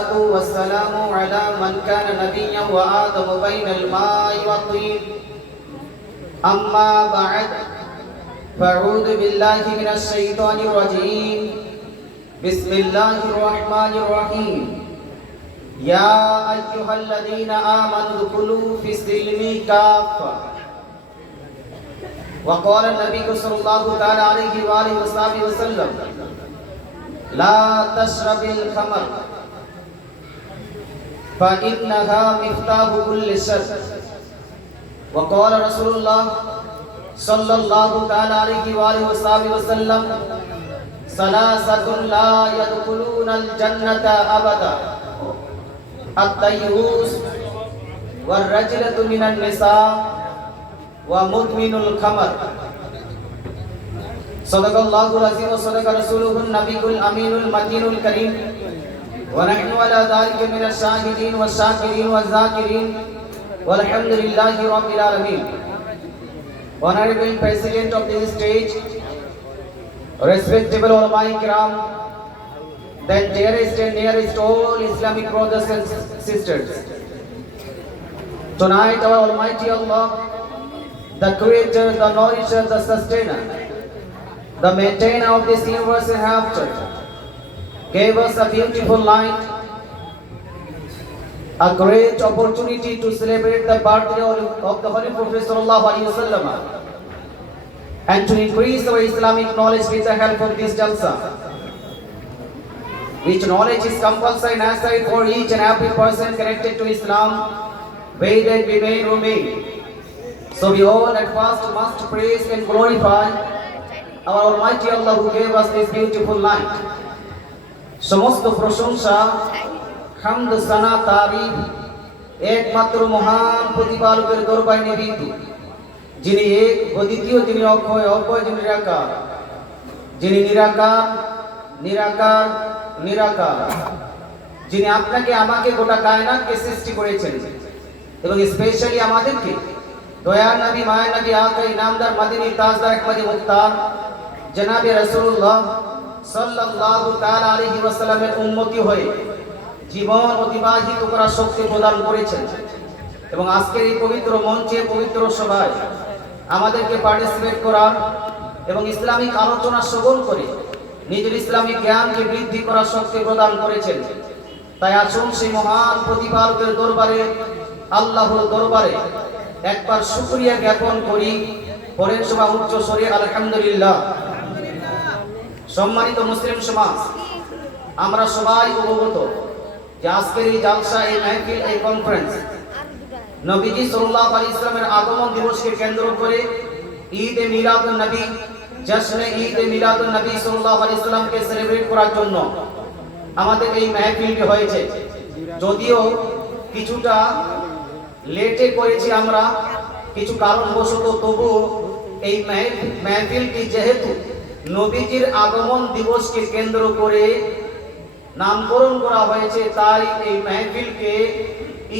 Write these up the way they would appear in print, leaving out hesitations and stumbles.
والصلاة والسلام على من كان نبيا وآدم بين الماء والطين أما بعد فأعوذ بالله من الشيطان الرجيم بسم الله الرحمن الرحيم يا أيها الذين آمنوا ادخلوا في السلم كافة وقال النبي صلى الله تعالى عليه وآله وصحبه وسلم لا تشرب الخمر فإنها مفتاح كل شر وقال رسول الله صلى الله تعالى عليه وآله وصحبه وسلم ثلاثة لا يدخلون الجنة أبدا الديوث والرجلة من النساء ومدمن الخمر صدق الله العظيم وصدق رسوله النبي الأمين المتين الكريم ونحن على ذلك من الشاهدين والشاكرين والذاكرين والحمد لله رب العالمين. Honorable President of this stage, respectable ulama kiram, then dearest and nearest all Islamic brothers and sisters. Tonight our Almighty Allah, the Creator, the Nourisher, the Sustainer, the Maintainer of this universe and hereafter, gave us a beautiful night, a great opportunity to celebrate the birthday of the Holy Prophet Sallallahu Alaihi Wasallam and to increase our Islamic knowledge with the help of this jalsa, which knowledge is compulsory and necessary for each and every person connected to Islam, whether we may or may. So we all at first must praise and glorify our Almighty Allah who gave us this beautiful night. সমস্ত প্রশংসা হামদ সানা তারিফ একমাত্র মহান প্রতিপালকের দরবারে নিবেদিত, যিনি এক অদ্বিতীয়, যিনি অক্ষয় অক্ষয়, যিনি নিরাকার, যিনি নিরাকার নিরাকার নিরাকার, যিনি আপনাকে আমাকে গোটা কায়নাতকে সৃষ্টি করেছেন এবং স্পেশালি আমাদেরকে দয়ার নবী মায়ের নবী আকা ইনামদার মদিনী তাজদার আহমদী মুখতার জনাবে রাসূলুল্লাহ সাল্লাল্লাহু তাআলা আলাইহি ওয়াসাল্লামের উম্মতি হয়ে জীবন অতিবাহিত করার শক্তি প্রদান করেছেন এবং আজকের এই পবিত্র মঞ্চে পবিত্র সভায় আমাদেরকে পার্টিসিপেট করার এবং ইসলামিক আলোচনা শ্রবণ করে নিজের ইসলামিক জ্ঞানকে বৃদ্ধি করার শক্তি প্রদান করেছেন। তাই আসুন সেই মহান প্রতিপালকের দরবারে, আল্লাহর দরবারে একবার শুকরিয়া জ্ঞাপন করি। পরের সভা উচ্চ স্বরে আলহামদুলিল্লাহ। সম্মানিত মুসলিম সমাজ, আমরা সবাই অবগত যে আজকের এই জালসা, এই মাহফিল, এই কনফারেন্স নবীজি সাল্লাল্লাহু আলাইহি ওয়াসাল্লামের আগমন দিবসকে কেন্দ্র করে ঈদে মিলাদুন নবী, জশ্নে ঈদে মিলাদুন নবী সাল্লাল্লাহু আলাইহি ওয়াসাল্লামকে সেলিব্রেট করার জন্য আমাদের এই মাহফিলটি হয়েছে। যদিও কিছুটা লেটে করেছি আমরা কিছু কারণবশত, তবুও এই মাহফিলটি যেহেতু নবীজির আগমন দিবসকে কেন্দ্র করে নামকরণ করা হয়েছে, তাই এই মাহফিলকে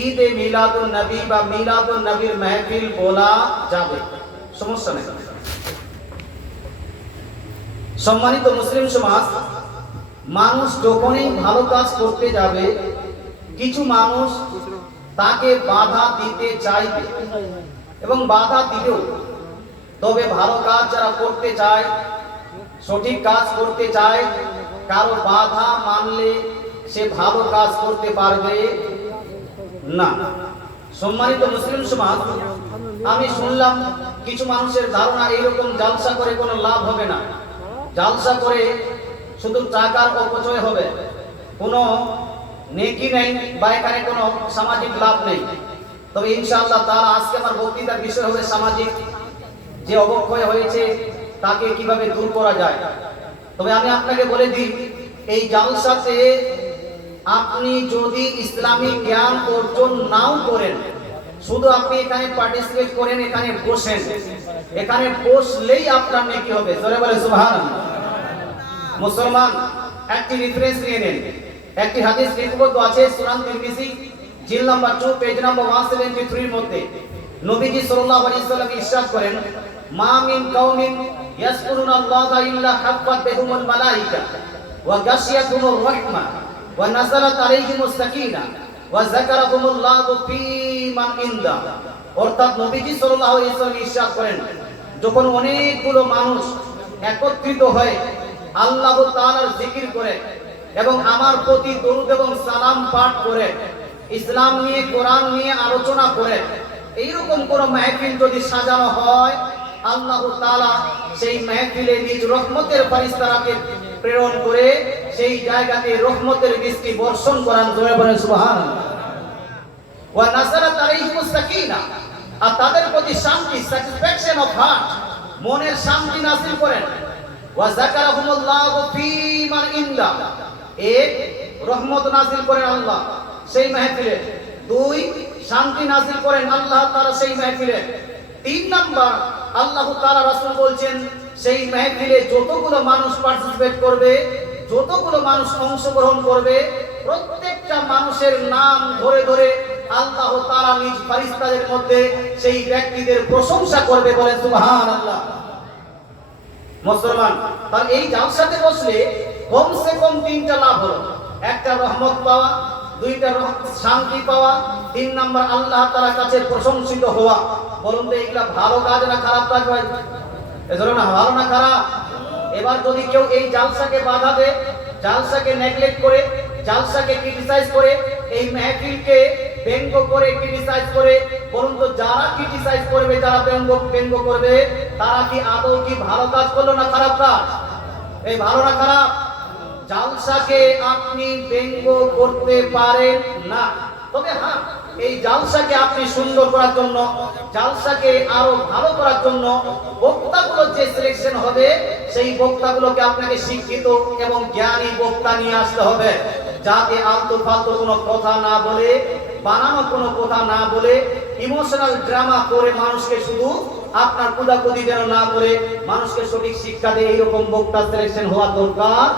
ঈদে মিলাদুন নবী বা মিলাদুন নবীর মাহফিল বলা যাবে, সমস্যা নেই। সম্মানিত মুসলিম সমাজ, মানুষ যখনই ভালো কাজ করতে যাবে, কিছু মানুষ তাকে বাধা দিতে চাইবে এবং বাধা দিবেও। তবে ভালো কাজ যারা করতে চায়, সঠিক কাজ করতে চায়, কারো বাধা মানলে সে ভালো কাজ করতে পারবে না। সম্মানিত মুসলিম সমাজ, আমি শুনলাম কিছু মানুষের ধারণা এইরকম জালসা করে কোনো লাভ হবে না, জালসা করে শুধু টাকার অপচয় হবে, কোনো নেকি নেই বা এখানে কোনো সামাজিক লাভ নেই। তবে ইনশাআল্লাহ তাআলা আজকে আমার বক্তৃতার বিষয় হবে সামাজিক যে অবক্ষয় হয়েছে তাকে কিভাবে দূর করা যায়। তবে আমি আপনাকে বলে দিই, এই জালসাতে আপনি যদি ইসলামিক জ্ঞান অর্জন নাও করেন, শুধু আপনি এখানে পার্টিসিপেট করেন, এখানে বসেন, এখানে বসলেই আপনার নেকি হবে। জোরে বলে সুবহানাল্লাহ। মুসলমান একটি রেফারেন্স নিয়ে নেন, একটি হাদিস লিপিবদ্ধ আছে সুনান তিরমিজি জিল নাম্বার 2 পেজ নাম্বার 173 এর মধ্যে নবীজি সাল্লাল্লাহু আলাইহি ওয়াসাল্লাম ইরশাদ করেন, মা মিন কওমিন ইয়াসকুরুনা আল্লাহা ইল্লা হাফফাত বিহুমুল মালায়েকা ওয়া গাশিয়াতুমুর রাহমা ওয়া নাযালাত আলাইহিমুস সাকিনা ওয়া যাকারাহুমুল্লাহু ফী মান ইনদা। অর্থাৎ নবীজি সাল্লাল্লাহু আলাইহি ওয়াসাল্লাম ইরশাদ করেন, যখন অনেকগুলো মানুষ একত্রিত হয়ে আল্লাহ তাআলার জিকির করে এবং আমার প্রতি দরুদ এবং সালাম পাঠ করে, ইসলাম নিয়ে কোরআন নিয়ে আলোচনা করে, এইরকম কোন মাহফিল যদি সাজানো হয়, আল্লাহ তাআলা সেই মাহফিলে নিজ রহমতের ফেরেশতাকে প্রেরণ করে সেই জায়গাতে রহমতের বৃষ্টি বর্ষণ করান। জোরে বলেন সুবহানাল্লাহ। ওয়া নাযালাত আলাইহিমুস সাকিনা, আর তাদের প্রতি শান্তি, স্যাটিসফ্যাকশন অফ হার্ট, মনের শান্তি নাযিল করেন। ওয়া যাকারাহুমুল্লাহু ফী মান ইনদা, এক রহমত নাযিল করেন আল্লাহ সেই মাহফিলে। দুই, শান্তি নাযিল করেন আল্লাহ তাআলা সেই মাহফিলে। তিন নাম্বার, আল্লাহ তাআলা রাসূল বলছেন সেই মাহফিলে যতগুলো মানুষ পার্টিসিপেট করবে, যতগুলো মানুষ অংশগ্রহণ করবে, প্রত্যেকটা মানুষের নাম ধরে ধরে আল্লাহ তাআলা নিজ ফেরেশতাদের মধ্যে সেই ব্যক্তিদের প্রশংসা করবে। বলেন সুবহানাল্লাহ। মুসলমান, তার এই জালসাতে বসলে কমসে কম তিনটা লাভ হলো। একটা রহমত পাওয়া, দুইটা শান্তি পাওয়া, তিন নাম্বার আল্লাহ তাআলার কাছে প্রশংসিত হওয়া। বলুন তো এগুলা ভালো কাজ না খারাপ কাজ ভাই? এজন্য না ভালো না খারাপ? এবার যদি কেউ এই জালসাকে বাধা দেয়, জালসাকে নেগলেক্ট করে, জালসাকে ক্রিটিসাইজ করে, এই মাহফিলকে ব্যঙ্গ করে ক্রিটিসাইজ করে, বলুন তো যারা ক্রিটিসাইজ করবে, যারা ব্যঙ্গ করবে, তারা কি আদৌ কি ভালো কাজ করলো না খারাপ কাজ? এই ভালো না খারাপ? জালসাকে আপনি ব্যঙ্গ করতে পারেন না, তবে হ্যাঁ, এই জালসাকে আপনি সুন্দর করার জন্য, জালসাকে আরো ভালো করার জন্য বক্তাগুলো যে সিলেকশন হবে, সেই বক্তাগুলোকে আপনাকে শিক্ষিত এবং জ্ঞানী বক্তা নিয়ে আসতে হবে, যাতে আলতু ফালতু কোনো কথা না বলে, বানানো কোনো কথা না বলে, ইমোশনাল ড্রামা করে মানুষকে শুধু আপনার কুদাকুদি যেন না করে মানুষকে সঠিক শিক্ষা দেয়, এইরকম বক্তা সিলেকশন হওয়া দরকার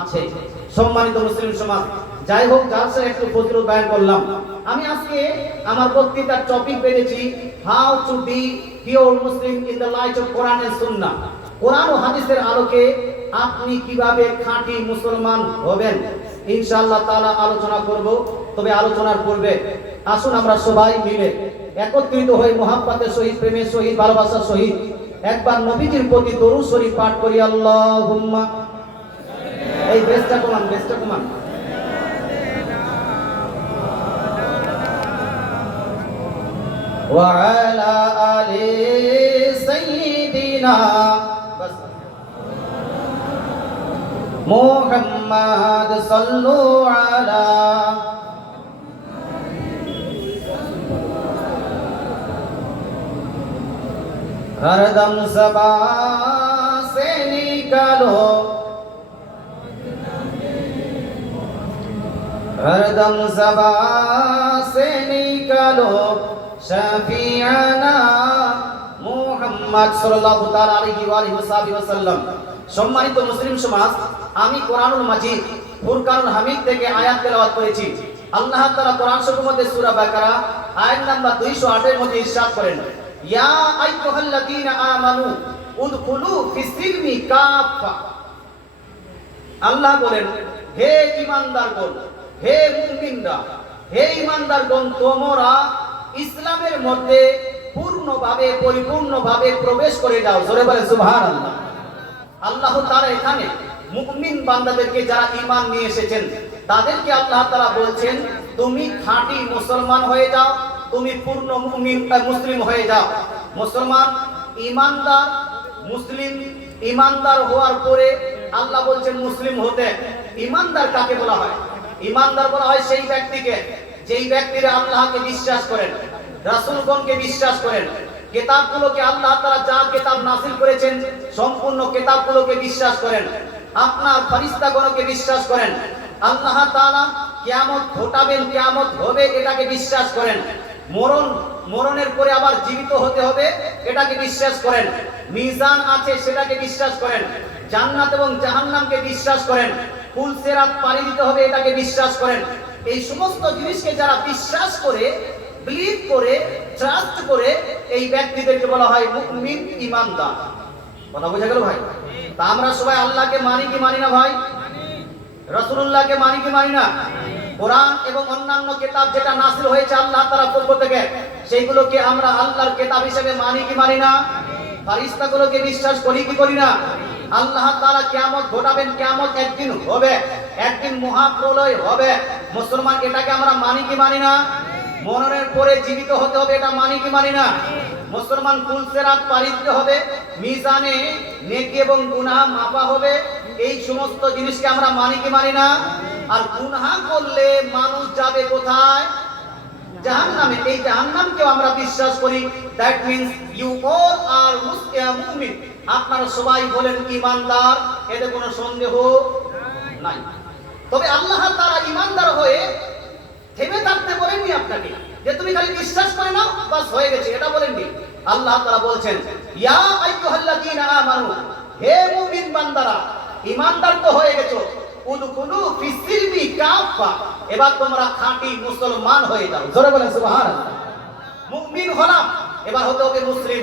আছে। সম্মানিত মুসলিম সমাজ, যাই হোক, জালসার একটু ফজিলত বয়ান করলাম। আমি আজকে আমার বক্তৃতার টপিক পেয়েছি how to be pure Muslim in the light of Quran and Sunnah. Quran ও হাদিসের আলোকে আপনি কিভাবে খাঁটি মুসলমান হবেন, ইনশাআল্লাহ তাআলা আলোচনা করব। তবে আলোচনার পূর্বে আসুন আমরা সবাই মিলে একত্রিত হয়ে মুহাব্বতের সহিত, প্রেমের সহিত, ভালোবাসার সহিত একবার নবীজির প্রতি দরুদ শরীফ পাঠ করি। আল্লাহুম্মা, এই বেস্টটা কমান, বেস্টটা কমান। ওয়া আলা আলি সাইয়্যিদিনা মুহাম্মাদ সাল্লু আলা हरदम सबा से निकालो, हरदम सबा से निकालो शफीआना মুহাম্মদ সাল্লাল্লাহু তাআলা আলাইহি ওয়া আলিহি ওয়াসাল্লাম। সম্মানিত মুসলিম সমাজ, আমি কোরআনুল মাজিদ ফুরকানুল হামিদ থেকে আয়াত তেলাওয়াত করেছি। আল্লাহ তাআলা কোরআন শরীফের মধ্যে সূরা বাকারা আয়াত নাম্বার 208 এর মধ্যে ইরশাদ করেন, ইয়া আইয়ুহাল্লাযীনা আমানু উদখুলু ফিস-সিলমি কাফা। আল্লাহ বলেন, হে ঈমানদারগণ, হে মুমিনরা, হে ঈমানদারগণ, তোমরা ইসলামের মধ্যে পূর্ণভাবে, পরিপূর্ণভাবে প্রবেশ করে যাও। জোরে বলেন সুবহানাল্লাহ। আল্লাহ তাআলা এখানে মুমিন বান্দাদেরকে, যারা ঈমান নিয়ে এসেছেন, তাদেরকে আল্লাহ তাআলা বলছেন, তুমি খাঁটি মুসলমান হয়ে যাও, তুমি পূর্ণ মুমিন মুসলিম হয়ে যাও। মুসলমান, ঈমানদার, মুসলিম। ঈমানদার হওয়ার পরে আল্লাহ বলছেন মুসলিম হতে। ঈমানদার কাকে বলা হয়? ঈমানদার বলা হয় সেই ব্যক্তিকে, যেই ব্যক্তিরা আল্লাহকে বিশ্বাস করেন, রাসূলগণকে বিশ্বাস করেন, কিতাবগুলোকে, আল্লাহ তাআলা যা কিতাব নাযিল করেছেন সম্পূর্ণ কিতাবগুলোকে বিশ্বাস করেন, আপনার ফেরেশতাগণকে বিশ্বাস করেন, আল্লাহ তাআলা কিয়ামত ঘটাবেন, কিয়ামত হবে এটাকে বিশ্বাস করেন, মরণের পরে আবার জীবিত হতে হবে এটাকে বিশ্বাস করেন, মিজান আছে সেটাকে বিশ্বাস করেন, জান্নাত এবং জাহান্নামকে বিশ্বাস করেন, কুল সিরাত পাড়ি দিতে হবে এটাকে বিশ্বাস করেন। এই সমস্ত জিনিসকে যারা বিশ্বাস করে, বিলিভ করে, ট্রাস্ট করে, এই ব্যক্তিদেরকে বলা হয় মুমিন, ঈমানদার। কথা বোঝা গেল ভাই? তা আমরা সবাই আল্লাহকে মানি কি মানি না ভাই? রাসূলুল্লাহকে মানি কি মানি না? কোরআন এবং অন্যান্য কিতাব যেটা নাযিল হয়েছে আল্লাহ তাআলার পক্ষ থেকে সেইগুলোকে আমরা আল্লাহর কিতাব হিসেবে মানি কি মানি না? ফেরেশতাগুলোকে বিশ্বাস করি কি করি না? আল্লাহ তাআলা কিয়ামত ঘটাবেন, কিয়ামত একদিন হবে, একদিন মহাপ্রলয় হবে। মুসলমান এটাকে আমরা মানি কি মানি না? মরণের পরে জীবিত হতে হবে, এটা মানি কি মানি না? মুসলমান পুলসিরাত পার দিতে হবে, মিজানে নেকি এবং গুনাহ মাপা হবে, এই সমস্ত জিনিসকে আমরা মানি কি মানি না? আর গুনাহ করলে মানুষ যাবে কোথায়? জাহান্নামে। এই জাহান্নামকেও আমরা বিশ্বাস করি। দ্যাট মিন্স ইউ অল আর মুমিন। আপনারা সবাই বলেন ঈমানদার, এতে কোনো সন্দেহ নাই। তবে আল্লাহ তাআলা ঈমানদার হয়ে থেমে থাকতে বলেননি আপনাকে যে তুমি খালি বিশ্বাস করে নাও বাস হয়ে গেছে, এটা বলেননি। আল্লাহ তাআলা বলছেন ইয়া আইয়ুহাল্লাযীনা আমানু, হে মুমিন বান্দারা, ঈমানদার তো হয়ে গেছো, উদখুলু ফিস-সিলমি কাফা, এবার তোমরা খাঁটি মুসলমান হয়ে যাও। জোরে বলেন সুবহানাল্লাহ। মুমিন হলাম, এবার হতে হবে মুসলিম।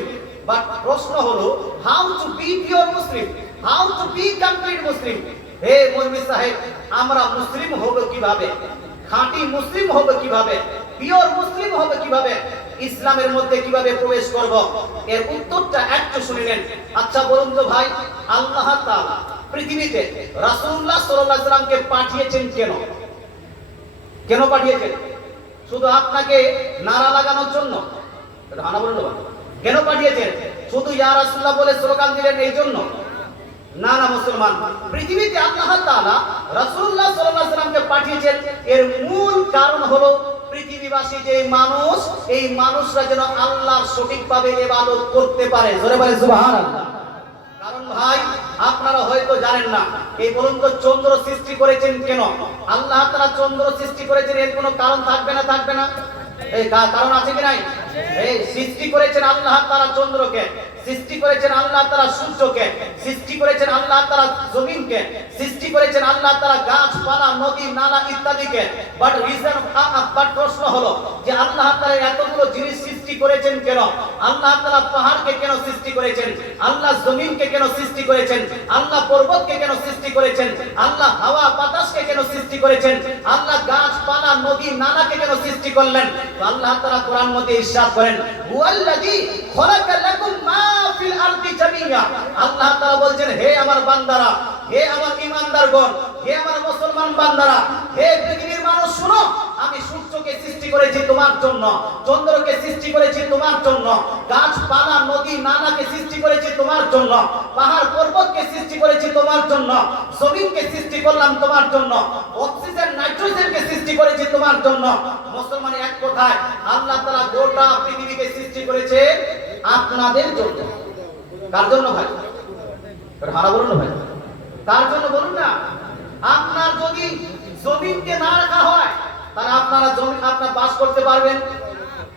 বাট প্রশ্ন হলো how to be pure Muslim, how to be complete Muslim. হে মৌলভী সাহেব, আমরা মুসলিম হব কিভাবে? খাঁটি মুসলিম হবে কিভাবে? পিওর মুসলিম হবে কিভাবে? ইসলামের মধ্যে কিভাবে প্রবেশ করব? এর উত্তরটা একটু শুনে নেন। আচ্ছা বলুন তো ভাই, আল্লাহ তাআলা পৃথিবীতে রাসূলুল্লাহ সাল্লাল্লাহু আলাইহি সাল্লামকে পাঠিয়েছেন কেন? কেন পাঠিয়েছেন? শুধু আপনাকে নারা লাগানোর জন্য? হানা বলুন না। কেন পাঠিয়েছেন? শুধু ইয়া রাসূলুল্লাহ বলে স্লোগান দিলেন এই জন্য? না না মুসলমান, পৃথিবীতে আল্লাহ তাআলা রাসূলুল্লাহ সাল্লাল্লাহু আলাইহি সাল্লামকে পাঠিয়েছেন এর মূল কারণ হলো পৃথিবীবাসী যে মানুষ, এই মানুষরা যেন আল্লাহর সঠিকভাবে ইবাদত করতে পারে। জোরে বলে সুবহানাল্লাহ। কারণ ভাই আপনারা হয়তো জানেন না, এই বলুন তো চন্দ্র সৃষ্টি করেছেন কেন? আল্লাহ তাআলা চন্দ্র সৃষ্টি করেছেন, এর কোনো কারণ থাকবে না? থাকবে না? এই কারণ আছে কি নাই? এই সৃষ্টি করেছেন আল্লাহ তাআলা চন্দ্রকে, সৃষ্টি করেছেন আল্লাহ তাআলা সূর্যকে, সৃষ্টি করেছেন আল্লাহ তাআলা জমিনকে, সৃষ্টি করেছেন আল্লাহ তাআলা গাছপালা, নদী, নালা ইত্যাদিকে। বাট প্রশ্ন হলো যে আল্লাহ তাআলা এতগুলো জিনিস সৃষ্টি করেছেন কেন? আল্লাহ তাআলা পাহাড়কে কেন সৃষ্টি করেছেন? আল্লাহ জমিনকে কেন সৃষ্টি করেছেন? আল্লাহ পর্বতকে কেন সৃষ্টি করেছেন? আল্লাহ হাওয়া বাতাসকে কেন সৃষ্টি করেছেন? আল্লাহ গাছপালা, নদী, নালাকে কেন সৃষ্টি করলেন? তো আল্লাহ তাআলা কোরআন মধ্যে ইরশাদ করেন হুয়াল্লাযী খলাকা লাকুম মা ফিল আরদি জামিয়া। আল্লাহ তাআলা বলছেন হে আমার বান্দারা, হে আমার ঈমানদারগণ, হে আমার মুসলমান বান্দারা, হে পৃথিবীর মানুষ শুনো, আমি সূর্যকে সৃষ্টি করেছি তোমার জন্য, চন্দ্রকে সৃষ্টি করেছি তোমার জন্য, গাছপালা, নদী, নালাকে সৃষ্টি করেছি তোমার জন্য, পাহাড় পর্বতকে সৃষ্টি করেছি তোমার জন্য, জমিনকে সৃষ্টি করলাম তোমার জন্য, অক্সিজেন নাইট্রোজেনকে সৃষ্টি করেছি তোমার জন্য। মুসলমান এক কথায় আল্লাহ তাআলা গোটা পৃথিবীকে সৃষ্টি করেছে আপনাদের জন্য। কার জন্য ভাই? হারা বলুন না ভাই, কার জন্য বলুন না? আপনার যদি জমিনকে না রাখা হয় তাহলে আপনারা জমিন আপনার বাস করতে পারবেন,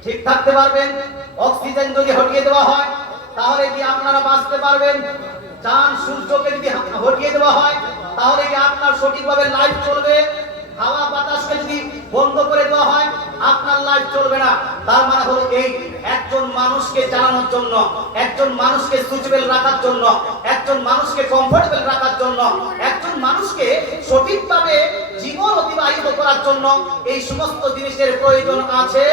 ঠিক থাকতে পারবেন? অক্সিজেন যদি হটিয়ে দেওয়া হয় তাহলে কি আপনারা বাঁচতে পারবেন? চাঁদ সূর্যকে যদি হটিয়ে দেওয়া হয় তাহলে কি আপনার সঠিকভাবে লাইফ চলবে? হাওয়া বাতাসকে যদি বন্ধ করে দেওয়া হয় আপনার লাইফ চলবে না। তার মানে হলো এই, একজন মানুষকে চালানোর জন্য, একজন মানুষকে সুইচেবল রাখার জন্য, একজন মানুষকে কমফোর্টেবল রাখার জন্য, একজন মানুষকে সঠিকভাবে জীবন অতিবাহিত করার জন্য এই সমস্ত জিনিসের প্রয়োজন আছে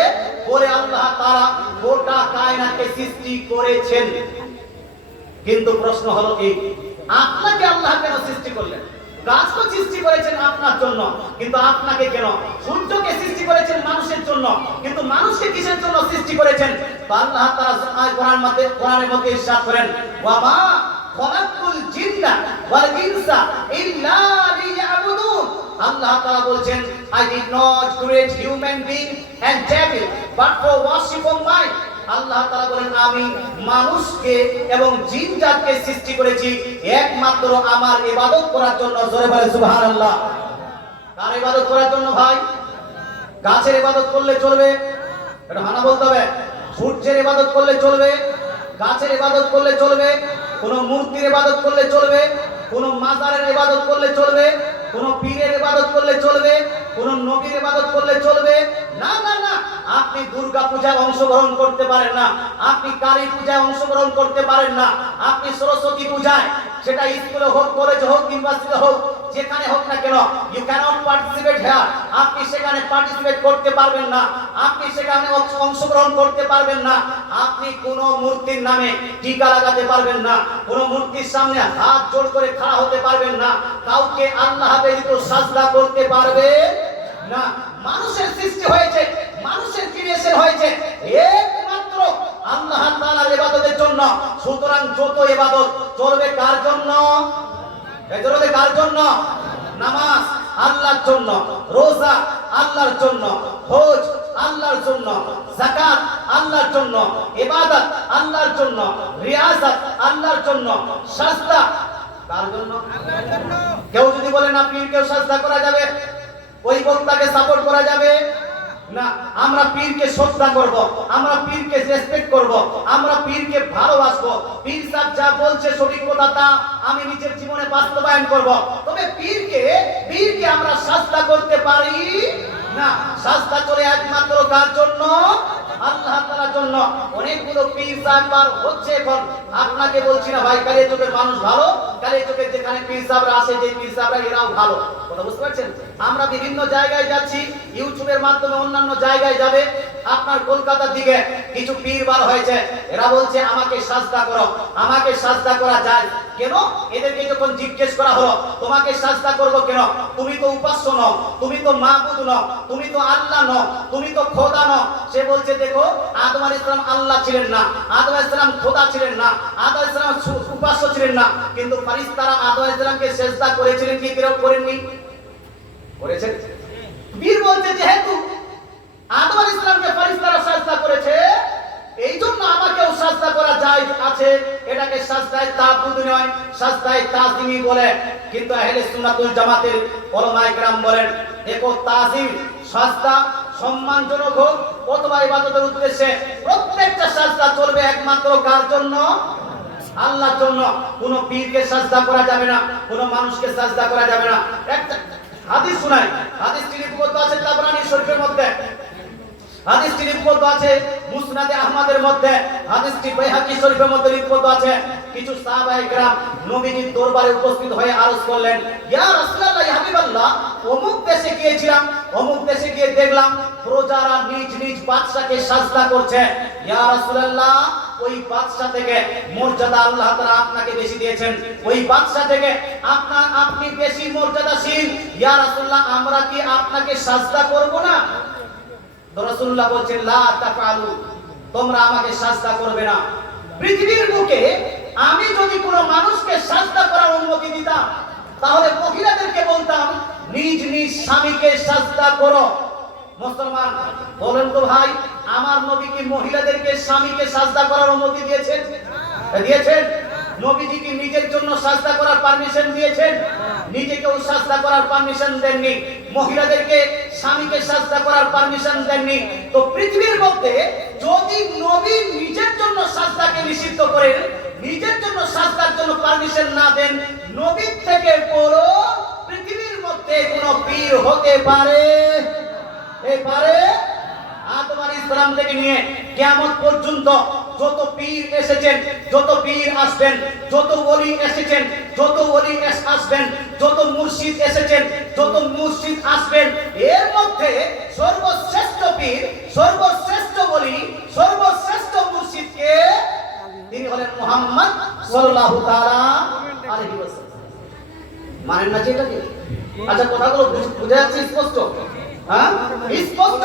বলে আল্লাহ তাআলা গোটা কায়নাতকে সৃষ্টি করেছেন। কিন্তু প্রশ্ন হলো এই, আপনাকে আল্লাহ কেন সৃষ্টি করলেন? গাছকে সৃষ্টি করেছেন আপনার জন্য, কিন্তু আপনাকে কেন? সূর্যকে সৃষ্টি করেছেন মানুষের জন্য, কিন্তু মানুষকে কিসের জন্য সৃষ্টি করেছেন? তো আল্লাহ তাআলা কোরআনের মধ্যে ইরশাদ করেন ওয়া মা খালাকুল জিন্না ওয়াল ইনসা ইল্লা লিয়াবুদুন। আল্লাহ তাআলা বলছেন I did not create human being and devil but for worship of mine। আল্লাহ তাআলা বলেন আমি মানুষকে এবং জিন জাতকে সৃষ্টি করেছি একমাত্র আমার ইবাদত করার জন্য। জোরে বলে সুবহানাল্লাহ। কার ইবাদত করার জন্য ভাই? গাছের ইবাদত করলে চলবে? এটা হানা বলতে হবে। সূর্যের ইবাদত করলে চলবে? গাছের ইবাদত করলে চলবে? কোন মূর্তির ইবাদত করলে চলবে? কোন মাজারের ইবাদত করলে চলবে? কোন পীরের ইবাদত করলে চলবে? কোন নবীর ইবাদত করলে চলবে? না না না, আপনি দুর্গা পূজায় অংশগ্রহণ করতে পারেন না, আপনি কালী পূজায় অংশগ্রহণ করতে পারেন না, আপনি সরস্বতী পূজায়, সেটা স্কুলে হোক, কলেজে হোক, ইউনিভার্সিটিতে হোক, যেখানে হোক না কেন, ইউ ক্যানট পার্টিসিপেট হিয়ার, আপনি সেখানে পার্টিসিপেট করতে পারবেন না, আপনি সেখানে অংশগ্রহণ করতে পারবেন না, আপনি কোনো মূর্তির নামে টিকা লাগাতে পারবেন না, কোনো মূর্তির সামনে হাত জোড় করে খাড়া হতে পারবেন না, কাউকে আল্লাহ ব্যতীত সাজদা করতে পারবে না। মানুষের সৃষ্টি হয়েছে, মানুষের ক্রিয়েশন হয়েছে একমাত্র আল্লাহ তাআলার ইবাদতের জন্য। সুতরাং যত ইবাদত চলবে কার জন্য? চলবে কার জন্য? নামাজ আল্লাহর জন্য, রোজা আল্লাহর জন্য, হজ আল্লাহর জন্য, যাকাত আল্লাহর জন্য, ইবাদত আল্লাহর জন্য, রিয়াজত আল্লাহর জন্য, সাজদা কার জন্য? আল্লাহর জন্য। কেউ যদি বলেন আপনি কেউ সাজদা করা যাবে, ওই বক্তাকে সাপোর্ট করা যাবে না। আমরা পীরকে শ্রদ্ধা করব, আমরা পীরকে রেসপেক্ট করব, আমরা পীরকে ভালোবাসবো। পীর সাহেব যা বলছে সঠিক কথা, তা আমি নিজের জীবনে বাস্তবায়ন করব। তবে পীরকে আমরা সাজদা করতে পারি না। সাজদা চলে একমাত্র কার জন্য? আল্লাহ তাআলার জন্য। অনেকগুলো পীর সাহেব হচ্ছে এখন। আপনাকে বলছি না ভাই, কালিয়াচকের মানুষ ভালো, কালিয়াচকের যেখানে পীর সাহেবরা আসে, যে পীর সাহেবরা এরাও ভালো। কথা বুঝতে পারছেন? আমরা বিভিন্ন জায়গায় যাচ্ছি, ইউটিউবের মাধ্যমে অন্যান্য জায়গায় যাবে। আপনার কলকাতার দিকে কিছু পীর বার হয়েছে, এরা বলছে আমাকে সাজদা করো, আমাকে সাজদা করা যায় কেন? এদেরকে যখন জিজ্ঞেস করা হলো তোমাকে সাজদা করব কেন, তুমি তো উপাস্য নও, তুমি তো মাবুদ নও, তুমি তো আল্লাহ নও, তুমি তো খোদা নও। সে বলছে দেখো, আদম আলাইহিস সালাম আল্লাহ ছিলেন না, আদম আলাইহিস সালাম খোদা ছিলেন না, আদম আলাইহিস সালাম উপাস্য ছিলেন না, কিন্তু ফেরেশতারা আদম আলাইহিস সালামকে সিজদা করেছিলেন কি করেননি? করেছেন। বীর বলছে যেহেতু আদম আলাইহিস সালামকে ফেরেশতারা সিজদা করেছে, এইজন্য আমাকেও সিজদা করা যায় আছে। এটাকে সিজদায়ে তাবুদ নয়, সিজদায়ে তাজিমি বলে। কিন্তু আহলে সুন্নাতুল জামাতের উলামায়ে কেরাম বলেন দেখো, তাজিম সিজদা সম্মানজনক হোক অথবা ইবাদতের উদ্দেশ্যে, প্রত্যেকটা সিজদা চলবে একমাত্র কার জন্য? আল্লাহর জন্য। কোন পীরকে সিজদা করা যাবে না, কোন মানুষকে সিজদা করা যাবে না। একটা হাদিস শোনাই, হাদিসটি লিপিবদ্ধ আছে তাবরানী শরীফের মধ্যে, হাদিসটি লিপিবদ্ধ আছে মুসনাদে আহমদের মধ্যে, হাদিসটি বাইহাকি শরীফের মধ্যে লিপিবদ্ধ আছে। কিছু সাহাবায়ে কেরাম নবীজির দরবারে উপস্থিত হয়ে আরজ করলেন, ইয়া রাসূলুল্লাহ, ইয়া হাবিবাল্লাহ, অমুক দেশে গিয়েছিলাম, অমুক দেশে গিয়ে দেখলাম প্রজারা নিজ নিজ বাদশাকে সাজদা করছে। ইয়া রাসূলুল্লাহ, ওই বাদশা থেকে মর্যাদা আল্লাহ তাআলা আপনাকে বেশি দিয়েছেন, ওই বাদশা থেকে আপনি বেশি মর্যাদাশীল। ইয়া রাসূলুল্লাহ, আমরা কি আপনাকে সাজদা করব না? তো রাসূলুল্লাহ বলেন, লা তাফআলু, তোমরা আমাকে সাজদা করবে না। পৃথিবীর বুকে আমি যদি কোনো মানুষকে সাজদা করার অনুমতি দিতাম, তাহলে মহিলাদেরকে বলতাম নিজ নিজ স্বামীকে সাজদা করো। মুসলমান বলেন তো ভাই, আমার নবী কি মহিলাদেরকে স্বামীকে সাজদা করার অনুমতি দিয়েছেন? দিয়েছেন? নবীজি কি নিজের জন্য সাজদা করার পারমিশন দিয়েছেন? নিজেকেও সাজদা করার পারমিশন দেননি, মহিলাদেরকে স্বামীকে সাজদা করার পারমিশন দেননি। তো পৃথিবীর মধ্যে যদি নবী নিজের জন্য সাজদাকে নিষিদ্ধ করেন, নিজের জন্য সাজদার জন্য পারমিশন না দেন, নবীর থেকে বড় পৃথিবীর মধ্যে কোন পীর হতে পারে? পারে? আদম আলাইহিস সালাম থেকে নিয়ে কিয়ামত পর্যন্ত যত পীর এসেছেন, যত পীর আসবেন, যত ওলি এসেছেন, যত ওলি আসবেন, যত মুর্শিদ এসেছেন, যত মুর্শিদ আসবেন, এর মধ্যে সর্বশ্রেষ্ঠ পীর, সর্বশ্রেষ্ঠ ওলি, সর্বশ্রেষ্ঠ মুর্শিদ কে? তিনি হলেন মুহাম্মদ সাল্লাল্লাহু তাআলা আলাইহি ওয়াসাল্লাম। মানেন না যেটা কি? আচ্ছা, কথাগুলো বুঝা যাচ্ছে স্পষ্ট? হ্যাঁ, স্পষ্ট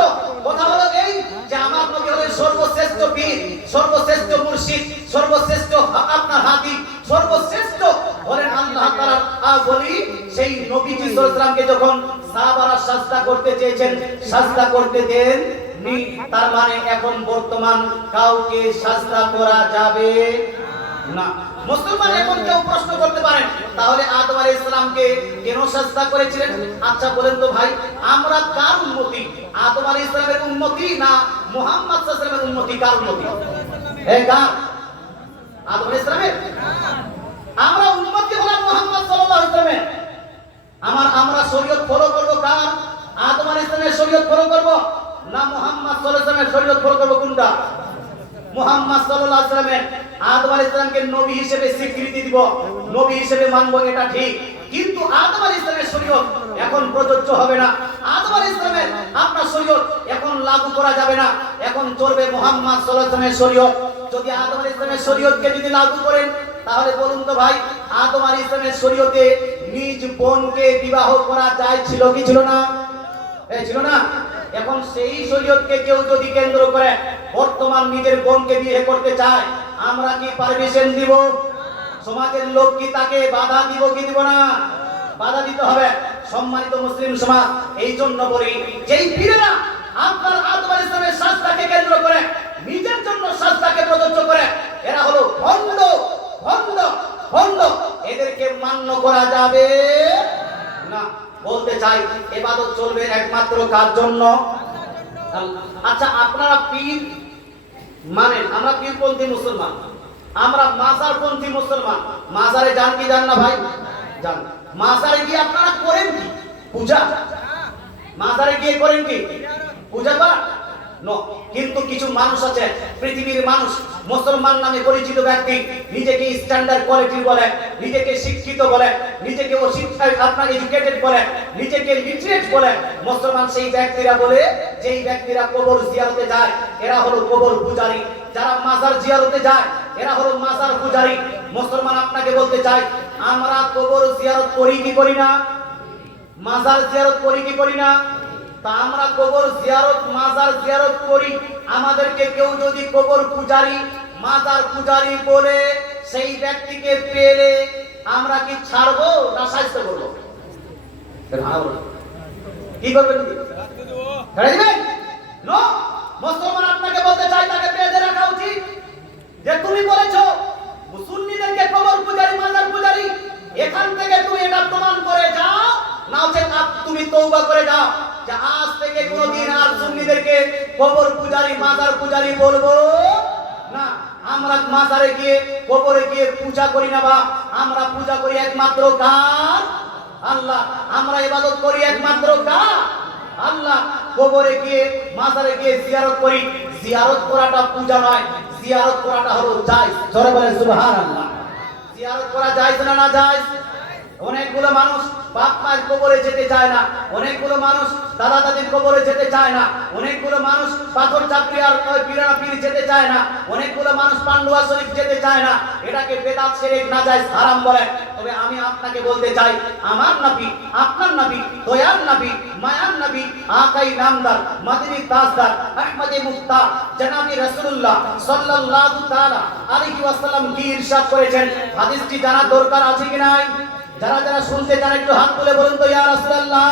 কথা হলো এই যে আমার নবী হলেন সর্বশ্রেষ্ঠ পীর, সর্বশ্রেষ্ঠ মুর্শিদ, সর্বশ্রেষ্ঠ আপনার হাদি, সর্বশ্রেষ্ঠ হলেন আল্লাহ তাআলার ওলি। সেই নবীজি সাল্লাল্লাহু আলাইহি ওয়াসাল্লামকে যখন সাহাবারা সাজদা করতে চেয়েছেন, সাজদা করতে দেন নি। তার মানে এখন বর্তমান কাউকে সাজদা করা যাবে না। মুসলমান এখন কেউ প্রশ্ন করতে পারেন, তাহলে আদম আলাইহিস সালামকে কেন সাজদা করেছিলেন? আচ্ছা বলেন তো ভাই, আমরা কার উম্মতি? আদম আলাইহিস সালামের উম্মতি না মুহাম্মদ সাল্লাল্লাহু আলাইহি ওয়াসাল্লামের উম্মতি? কার উম্মতি? কার? আদম আলাইহিস সালামের। আমরা উম্মতি হলাম মুহাম্মদ সাল্লাল্লাহু আলাইহি ওয়াসাল্লামের। আমরা শরীয়ত ফলো করব কার? আদম আলাইহিস সালামের শরীয়ত ফলো করব না মুহাম্মদ সাল্লাল্লাহু আলাইহি ওয়াসাল্লামের শরীয়ত ফলো করব? কোনটা? মুহাম্মদ সাল্লাল্লাহু আলাইহি ওয়াসাল্লামের। আদম আলাইহিস সালামকে নবী হিসেবে স্বীকৃতি দিব, নবী হিসেবে মানব, এটা ঠিক। কিন্তু আদম আলাইহিস সালামের শরীয়ত এখন প্রযোজ্য হবে না। আদম আলাইহিস সালামের আপনার শরীয়ত এখন লাগু করা যাবে না, এখন চলবে মুহাম্মদ সাল্লাল্লাহু আলাইহি ওয়াসাল্লামের শরীয়ত। যদি আদম আলাইহিস সালামের শরীয়তকে যদি লাগু করেন, তাহলে বলুন তো ভাই, আদম আলাইহিস সালামের শরীয়তে নিজ বোনকে বিবাহ করা যায় ছিল কি ছিল না? ছিল না? এখন সেই শরীয়তকে কেউ যদি কেন্দ্র করে বর্তমান নিজের বোনকে বিয়ে করতে চায়, আমরা কি পারমিশন দিব? সমাজের লোক কি তাকে বাধা দিব কি দিব না? বাধা দিতে হবে। সম্মানিত মুসলিম সমাজ, এই জন্য বলি, যেই পীরেরা আপনার আদম আলাইহিস সালামের শাস্ত্রকে কেন্দ্র করে নিজের জন্য শাস্ত্রকে প্রযোজ্য করে, এরা হলো ভণ্ড ভণ্ড ভণ্ড। এদেরকে মান্য করা যাবে না। বলতে চাই, ইবাদত চলবে একমাত্র কার জন্য? আচ্ছা, আপনারা পীর মানেন, আমরা পীরপন্থী মুসলমান, আমরা মাজারপন্থী মুসলমান। মাজারে যান কি যান না ভাই? যান। মাজারে গিয়ে আপনারা করেন কি? পূজা। মাজারে গিয়ে করেন কি? পূজা পাঠ? নো। কিন্তু কিছু মানুষ আছে, পৃথিবীর মানুষ, মুসলমান নামে পরিচিত ব্যক্তি, নিজেকে স্ট্যান্ডার্ড কোয়ালিটি বলে, নিজেকে শিক্ষিত বলে, নিজেকে অশিক্ষিত আপনার এডুকেটেড বলে, নিজেকে লিটারেট বলে মুসলমান। সেই ব্যক্তিরা বলে, যেই ব্যক্তিরা কবর জিয়ারতে যায় এরা হলো কবর পূজারী, যারা মাজার জিয়ারতে যায় এরা হলো মাজার পূজারী। মুসলমান, আপনাকে বলতে চাই, আমরা কবর জিয়ারত করি কি করি না? মাজার জিয়ারত করি কি করি না? তা আমরা কবর জিয়ারত মাজার জিয়ারত করি, আমাদেরকে কেউ যদি কবর পূজারী মাজার পূজারী বলে সেই ব্যক্তিকে পেলে আমরা কি ছাড়বো না শাস্তি করবো? কি করবেন? ছেড়ে দিবেন? নো। মুসলমান, আপনাকে বলতে চাই, তাকে বেঁধে রাখা উচিত। যে তুমি বলেছো সুন্নিদেরকে কবর পূজারী মাজার পূজারী, এখান থেকে তুমি এটা প্রমাণ করে যাও, না হচ্ছে তুমি তওবা করে যাও যে আজ থেকে কোনদিন আর সুন্নিদেরকে কবর পূজারী মাজার পূজারী বলবো না। আমরা মাজারে গিয়ে কবরে গিয়ে পূজা করি না, বা আমরা পূজা করি একমাত্র কার? আল্লাহ। আমরা ইবাদত করি একমাত্র কার? আল্লাহ। কবরে গিয়ে মাজারে গিয়ে জিয়ারত করি, জিয়ারত করাটা পূজা নয়, জিয়ারত করাটা হলো জায়েজ। জোরে বলেন সুবহানাল্লাহ। জিয়ারত করা জায়েজ না না জায়েজ? অনেকগুলো মানুষ বাপ মায়ের কবরে যেতে চায় না, অনেকগুলো মানুষ দাদা দাদির কবরে যেতে চায় না, অনেকগুলো মানুষ পাথর চাপড়ি আর পীরানা পীর যেতে চায় না, অনেকগুলো মানুষ পান্ডুয়া শরীফ যেতে চায় না। এটাকে বেদাত শিরক নাজায়েজ হারাম বলে। তবে আমি আপনাকে বলতে চাই, আমার নবী, আপনার নবী, দয়ার নবী, মায়ার নবী, আকাই নামদার, মদিনী তাজদার, আহমদে মুক্তার, জনাবি রাসূলুল্লাহ সাল্লাল্লাহু তাআলা আলাইহি ওয়াসাল্লাম কি ইরশাদ করেছেন, হাদিসটি জানা দরকার আছে কি নাই? যারা যারা শুনতে চান একটু হাত তুলে বলুন তো, ইয়া রাসূলুল্লাহ।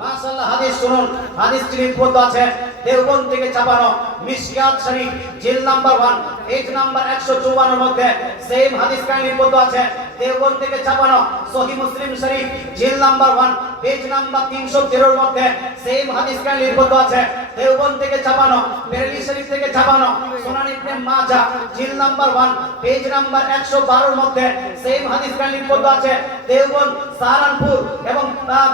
মাশাআল্লাহ, হাদিস শুনুন। হাদিসটি লিপিবদ্ধ আছে দেওবন্দ থেকে ছাপানো মিশকাত শরীফ জিল নাম্বার 1 পেজ নাম্বার 154 এর মধ্যে সেম হাদিস কাহিনী লিপিবদ্ধ আছে। দেওবন্দ থেকে ছাপানো সহিহ মুসলিম শরীফ জিল নাম্বার 1 পেজ নাম্বার 313 এর মধ্যে সেম হাদিস কাহিনী লিপিবদ্ধ আছে। দেওবন্দ থেকে ছাপানো বেরেলি শরীফ থেকে ছাপানো সুনান ইবনে মাজাহ জিল নাম্বার 1 পেজ নাম্বার 112 এর মধ্যে সেম হাদিস কাহিনী লিপিবদ্ধ আছে। দেওবন্দ সাহারানপুর এবং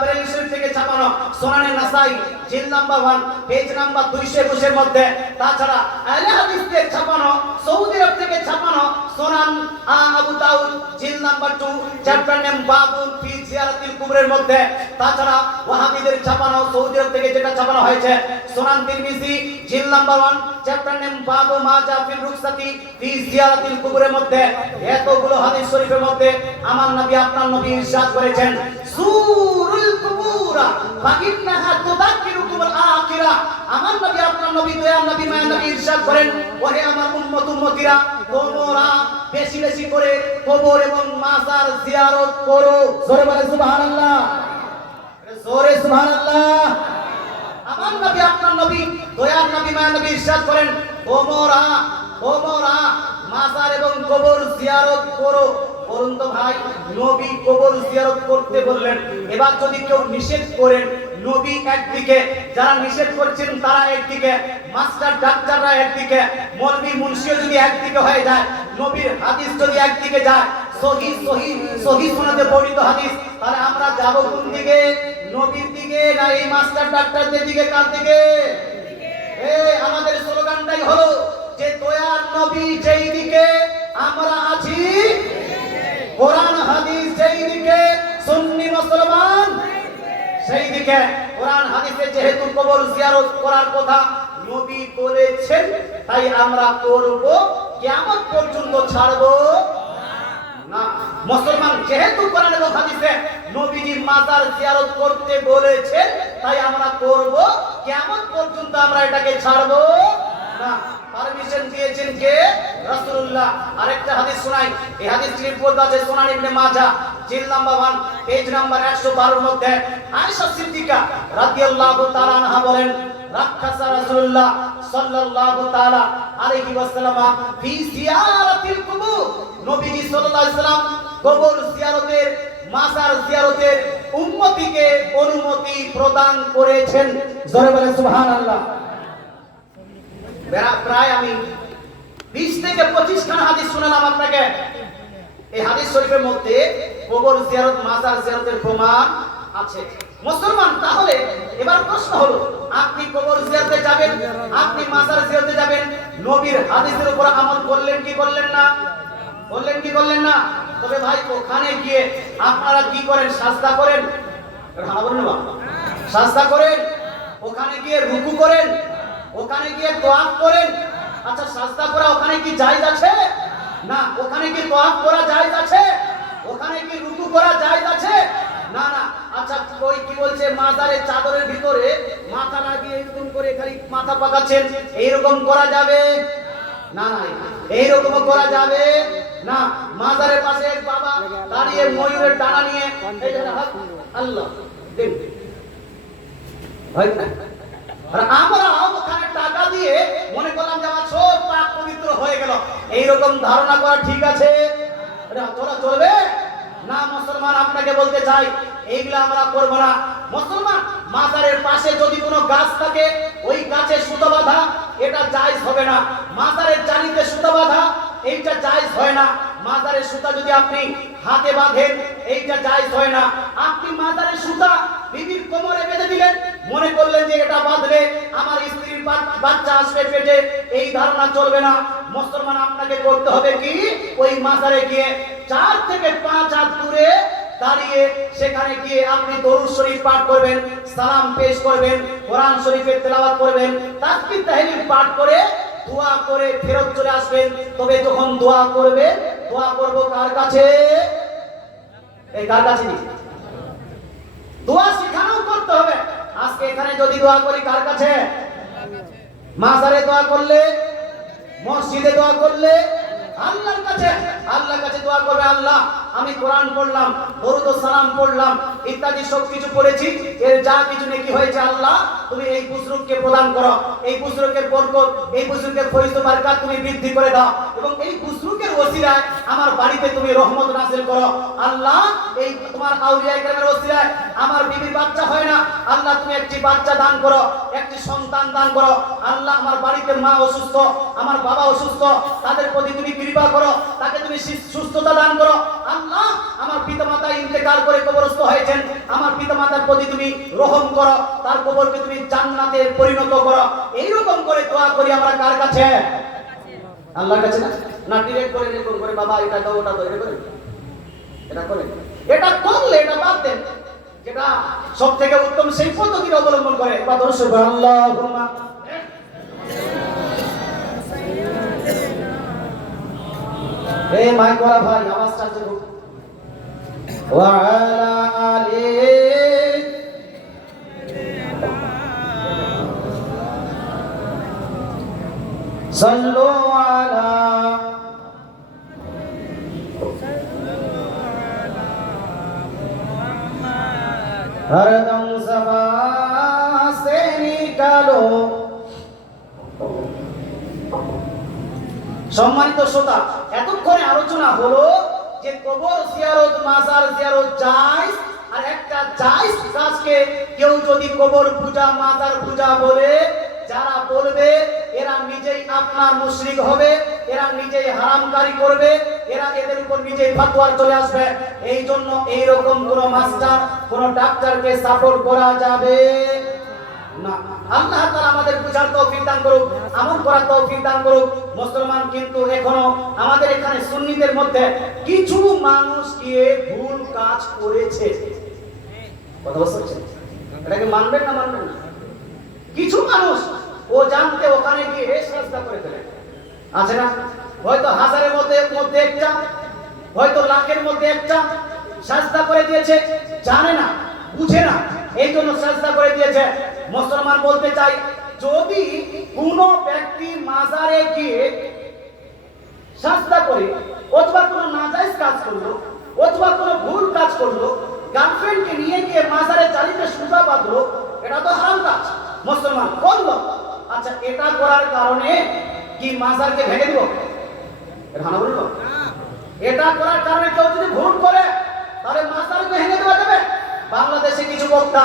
বেরেলি শরীফ থেকে ছাপানো সুনানে নাসাই জিল নাম্বার 1 পেজ নাম্বার 221 এর মধ্যে, তাছাড়া আহলে হাদিস থেকে ছাপানো সৌদি আরব থেকে ছাপানো সুনান আবু দাউদ জিল নাম্বার 2 চ্যাপ্টার নেম বাবুন ফি জিয়ারাতিল কুবরের মধ্যে, তাছাড়া ওয়াহাবিদের ছাপানো সৌদি আরব থেকে যেটা ছাপানো হয়েছে সুনান তিরমিজি জিল নাম্বার 1 চ্যাপ্টার নেম বাবু মা জা ফিল রুখসাতি ফি জিয়ারাতিল কুবরের মধ্যে, এতগুলো হাদিস শরীফের মধ্যে আমার নবী, আপনার নবী ইরশাদ করেছেন, সুরুল কুবুরা ফাইন্নাহা তুযাক্কিরুকুমুল আখিরা। আমার নবী, আপনার নবী, দয়ার নবী, মায়ার নবী ইরশাদ করেন, ওহে আমার উম্মত উম্মতিরা, তোমরা বেশি বেশি করে কবর এবং মাজার জিয়ারত করো। জোরে বলে সুবহানাল্লাহ, জোরে সুবহানাল্লাহ। আমার নবী, আপনার নবী, দয়ার নবী, মায়ার নবী ইরশাদ করেন, তোমরা মাজার এবং কবর জিয়ারত করো। বলুন তো ভাই, নবী কবর জিয়ারত করতে বললেন, এবার যদি কেউ নিষেধ করেন, নবী একদিকে, যারা নিষেধ করছেন তারা একদিকে, মাস্টার ডাক্তাররা একদিকে, মৌলভী মুন্সিও যদি একদিকে হয়ে যায়, নবীর হাদিস যদি একদিকে যায়, সহি সুন্নাতে বর্ণিত হাদিস, তাহলে আমরা যাব কোন দিকে? নবীর দিকে না এই মাস্টার ডাক্তারদের দিকে? কার দিকে? আমাদের স্লোগানটাই হলো যে দয়ার নবী যেই দিকে আমরা আছি, কোরআন হাদিস যেই দিকে, সুন্নি মুসলমান সেই দিকে কোরআন হাদিসে যেহেতু কবর জিয়ারত করার কথা নবী বলেছেন, তাই আমরা করব, কিয়ামত পর্যন্ত ছাড়ব না। মুসলমান যেহেতু কোরআন এবং হাদিসে নবীজি মাজার জিয়ারত করতে বলেছেন, তাই আমরা করব, কিয়ামত পর্যন্ত আমরা এটাকে ছাড়ব না। পারমিশন দিয়েছেন কে? রাসূলুল্লাহ। আরেকটা হাদিস শোনাই, এই হাদিসটি রিপোর্ট আছে সুনান ইবনে মাজাহ জিলদ নাম্বার 1 পেজ নাম্বার 112 এর মধ্যে। আয়েশা সিদ্দিকা রাদিয়াল্লাহু তাআলা আনহা বলেন, রাখাসা রাসূলুল্লাহ সাল্লাল্লাহু তাআলা আলাইহি ওয়াসাল্লাম ফি জিয়ারাতিল কুবুর। নবীজি সাল্লাল্লাহু আলাইহি ওয়াসাল্লাম কবর জিয়ারতের, মাজার জিয়ারতের উম্মতিকে অনুমতি প্রদান করেছেন। জোরে বলেন সুবহানাল্লাহ। প্রায় আমি 20 থেকে 25 খানা হাদিস শোনালাম আপনাকে। এই হাদিস শরীফের মধ্যে কবর জিয়ারত, মাজার জিয়ারতের প্রমাণ আছে। মুসলমান, তাহলে এবার প্রশ্ন হলো, আপনি কবর জিয়ারতে যাবেন, আপনি মাজার জিয়ারতে যাবেন, নবীর হাদিসের উপর আমল করলেন কি করলেন না? করলেন কি করলেন না? তবে ভাই ওখানে গিয়ে আপনারা কি করেন? সাজদা করেন? সাজদা করেন? ওখানে গিয়ে রুকু করেন? ওখানে গিয়ে তোয়াফ করেন? আচ্ছা, সাজদা করা ওখানে কি জায়েজ আছে? না। ওখানে কি তোয়াফ করা জায়েজ আছে? ওখানে কি রুকু করা জায়েজ আছে? না না। আচ্ছা, ওই কি বলছে, মাজারের চাদরের ভিতরে মাথা লাগিয়ে এরকম করে খালি মাথা পাকাচ্ছেন, এইরকম করা যাবে না? না, এইরকম করা যাবে না। মাজারের পাশে এক বাবা দাঁড়িয়ে ময়ূরের ডানা নিয়ে এই যে আল্লাহ দিন ভাই, আর আমরা ওখানে টাকা দিয়ে মনে করলাম যে আমার সব পাপ পবিত্র হয়ে গেল, এইরকম ধারণা করা ঠিক আছে? এটা চলবে না। মুসলমান, আপনাকে বলতে চাই, এইগুলা আমরা করব না। মুসলমান, মাজারের পাশে যদি কোনো গাছ থাকে, ওই গাছে সুতা বাঁধা, এটা জায়েজ হবে না। মাজারের জালিতে সুতা বাঁধা, এইটা জায়েজ হয় না। মাজারের সুতা যদি আপনি হাতে বাঁধেন, এইটা জায়েজ হয় না। আপনি মাজারের সুতা বিবির কোমরে বেঁধে দিলেন, মনে করলেন যে এটা বাঁধলে আমার স্ত্রীর বাচ্চা আসবে পেটে, এই ধারণা চলবে না। মুসলমান, আপনাকে করতে হবে কি, ওই মাজারে গিয়ে 4 থেকে 5 হাত দূরে দাঁড়িয়ে সেখানে গিয়ে আপনি দরুদ শরীফ পাঠ করবেন, সালাম পেশ করবেন, কোরআন শরীফের তেলাওয়াত করবেন, তাসবিহ তাহলিল পাঠ করে দোয়া করে ফেরত চলে আসবেন। তবে যখন দোয়া করবে, দোয়া করব কার কাছে? এই কার কাছে? দোয়া সেখানেও করতে হবে। আজকে এখানে যদি দোয়া করি কার কাছে? মাজারে দোয়া করলে, মসজিদে দোয়া করলে আল্লাহর কাছে। আল্লাহর কাছে দোয়া করবে, আল্লাহ আমি কোরআন পড়লাম, দরুদ ও সালাম পড়লাম, ইত্যাদি সব কিছু পড়েছি, এর যা কিছু নেকি হয়েছে আল্লাহ তুমি এই বুজরুগকে প্রদান করো, এই বুজরুগের বরকত, এই বুজরুগের ফয়জ ও বারাকাত তুমি বৃদ্ধি করে দাও, এবং এই বুজরুগের ওসিলায় আমার বাড়িতে তুমি রহমত নাযিল করো। আল্লাহ, এই তোমার আউলিয়া কেরামের ওসিলায় আমার বিবির বাচ্চা হয় না, আল্লাহ তুমি একটি বাচ্চা দান করো, একটি সন্তান দান করো। আল্লাহ, আমার বাড়িতে মা অসুস্থ, আমার বাবা অসুস্থ, তাদের প্রতি তুমি কৃপা করো, তাকে তুমি সুস্থতা দান করো। আল্লাহ, আমার পিতামাতা ইন্তেকাল করে কবরস্থ হয়েছেন, আমার পিতামাতার প্রতি তুমি রহম করো, তার কবরকে তুমি জান্নাতে পরিণত করো। এইরকম করে দোয়া করি আমরা কার কাছে? আল্লাহর কাছে। না ডিরেক্ট করে এরকম করে বাবা এটা দাও ওটা দাও, এটা করে এটা করে এটা করলে এটা বাদ দেন। যেটা সবথেকে উত্তম সেই পদ্ধতির অবলম্বন করে বা দর্শক আল্লাহুম্মা এই মাইক ওয়ালা ভাই আওয়াজটা দেখো। ওয়া আলা আলি সাল্লু আলা हरदम सभा से निकालो। সম্মানিত শ্রোতা, এতক্ষণে আলোচনা হলো যে কবর জিয়ারত, মাজার জিয়ারত জায়েজ, আর একটা জায়েজ কাজকে কেউ যদি কবর পূজা, মাজার পূজা বলে, যারা বলবে এরা নিজেই আপনার মুশরিক হবে, এরা নিজেই হারামকারী করবে, এরা এদের উপর নিজেই ফতোয়া চলে আসবে। এই জন্য এইরকম কোন মাস্টার, কোন ডাক্তারকে সাপোর্ট করা যাবে না। আল্লাহ তাআলা আমাদের বুঝার তৌফিক দান করুক, আমল করার তৌফিক দান করুক। মুসলমান কিন্তু এখনো আমাদের এখানে সুন্নিদের মধ্যে কিছু মানুষ গিয়ে ভুল কাজ করেছে। কথা বুঝতে পারছেন? এটাকে মানবেন না মানবেন না? কিছু মানুষ ও জানতে ওখানে গিয়ে সাজদা করে ফেলে, আছে না? হয়তো হাজারের মধ্যে একটা, হয়তো লাখের মধ্যে একটা সাজদা করে দিয়েছে, জানে না বুঝে না, এই জন্য সাজদা করে দিয়েছে। মুসলমান বলতে চাই, যদি কোনো ব্যক্তি মাজারে গিয়ে সাজদা করে অথবা কোনো নাজায়েজ কাজ করলো অথবা কোনো ভুল কাজ করলো, গার্লফ্রেন্ডকে নিয়ে গিয়ে মাজারে চালিতে সুতা বাঁধলো, এটা তো হারাম কাজ, মুসলমান করলো। আচ্ছা, এটা করার কারণে কি মাজারকে ভেঙে দিব? এটা হারাম বললো? এটা করার কারণে কেউ যদি ভুল করে তাহলে মাজারকে ভেঙে দেওয়া যাবে? বাংলাদেশে কিছু বক্তা,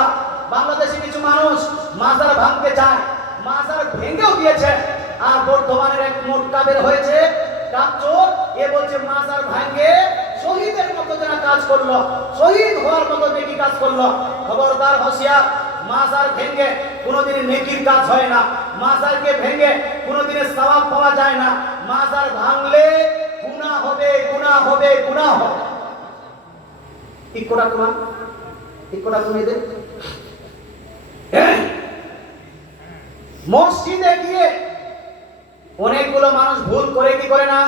বাংলাদেশে কিছু মানুষ মাজার ভাঙতে চায়, মাজার ভেঙেও দিয়েছে। আর বর্তমানের এক মোটকা বের হয়েছে, ডাকচোর, এ বলছে মাজার ভাঙে শহীদের মতো যারা কাজ করলো, শহীদ হওয়ার মতো নেকি কাজ করলো। খবরদার, হুঁশিয়ার, মাজার ভেঙে কোনোদিন নেকির কাজ হয় না, মাজারকে ভেঙে কোনোদিন সওয়াব পাওয়া যায় না। মাজার ভাঙলে গুনাহ হবে, গুনাহ হবে, গুনাহ হবে। ঠিক কোটা তোমার, ঠিক কোটা তুমি এদের মসজিদে গিয়ে অনেকগুলো মানুষ ভুল করে কি করে না?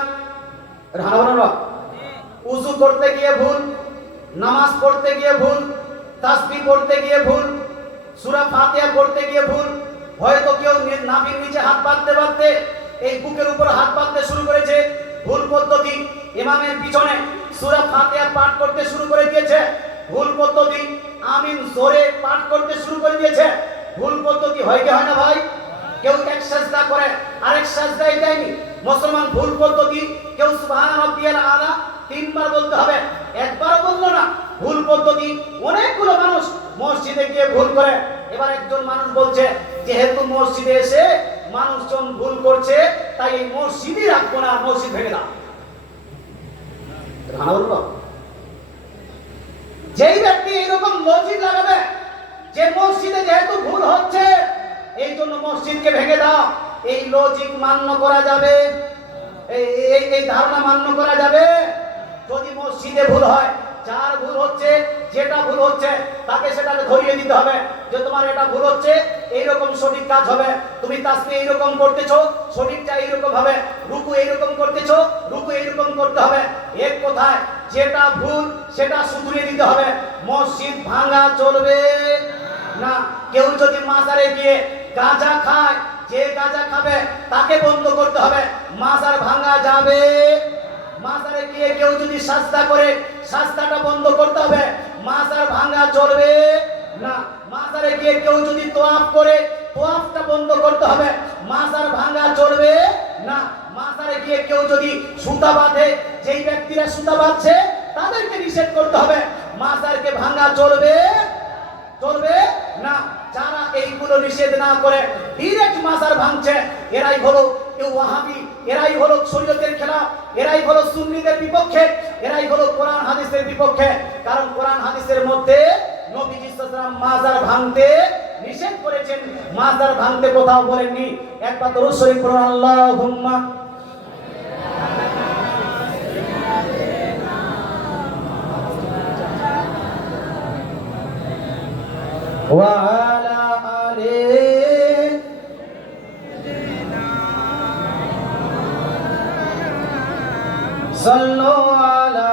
উযু করতে গিয়ে ভুল, নামাজ পড়তে গিয়ে ভুল, তাসবিহ পড়তে গিয়ে ভুল, সূরা ফাতিহা পড়তে গিয়ে ভুল। হয়তো কেউ নাভির নিচে হাত বাঁধতে বাঁধতে এই বুকের উপর হাত বাঁধতে শুরু করেছে, ভুল পদ্ধতি। ইমামের পিছনে সূরা ফাতিহা পাঠ করতে শুরু করে দিয়েছে, ভুল পদ্ধতি। আমিন জোরে পাঠ করতে শুরু করে দিয়েছে, ভুল পদ্ধতি। হয় কি হয় না ভাই? কেউ এক সাজদা করে আরেক সাজদায় দেয়নি, মুসলমান ভুল পদ্ধতি। কেউ সুবহান রাব্বিয়াল আলা তিনবার বলতে হবে, একবারও বললো না, ভুল পদ্ধতি। অনেকগুলো মানুষ মসজিদে গিয়ে ভুল করে। এবার একজন মানুষ বলছে, যেহেতু মসজিদে এসে মানুষজন ভুল করছে, তাই এই মসজিদই রাখবো না, মসজিদ ভেঙে দাও। যেই ব্যক্তি এইরকম লজিক লাগাবে যে মসজিদে যেহেতু ভুল হচ্ছে এই জন্য মসজিদকে ভেঙে দাও, এই লজিক মান্য করা যাবে? এই ধারণা মান্য করা যাবে? যদি মসজিদে ভুল হয়, যার ভুল হচ্ছে, যেটা ভুল হচ্ছে, তাকে সেটাকে ধরিয়ে দিতে হবে যে তোমার এটা ভুল হচ্ছে, এইরকম সঠিক কাজ হবে। তুমি তাসবিহ এইরকম করতেছো, সঠিকটা এইরকম হবে। রুকু এইরকম করতেছো, রুকু এইরকম করতে হবে। এক কথায় যেটা ভুল সেটা শুধরিয়ে দিতে হবে। মসজিদ ভাঙা চলবে না। কেউ যদি মাজারে গিয়ে গাঁজা খায়, যে গাঁজা খাবে তাকে বন্ধ করতে হবে, মাজার ভাঙা যাবে। মাজারে গিয়ে কেউ যদি সাজদা করে, সাজদাটা বন্ধ করতে হবে, মাজার ভাঙা চলবে না। মাজারে গিয়ে কেউ যদি তোয়াফ করে, তোয়াফটা বন্ধ করতে হবে, মাজার ভাঙা চলবে না। মাজারে গিয়ে কেউ যদি সুতা বাঁধে, যেই ব্যক্তিরা সুতা বাঁধছে তাদেরকে নিষেধ করতে হবে, মাজারকে ভাঙা চলবে চলবে না। যারা এইগুলো নিষেধ না করে ডাইরেক্ট মাজার ভাঙছে, এরাই হলো ওয়াহাবি, এরাই হলো শরীয়তের খেলাফ, এরাই হলো সুন্নিদের বিপক্ষে, এরাই হলো কোরআন হাদিসের বিপক্ষে। কারণ কোরআন হাদিসের মধ্যে নবীজি সাল্লাল্লাহু আলাইহি ওয়াসাল্লাম মাজার ভাঙতে নিষেধ করেছেন, মাজার ভাঙতে কোথাও বলেননি। একবার দরুদ শরীফ পড়ুন, আল্লাহুম্মা ওয়া আলা আলি সাল্লু আলা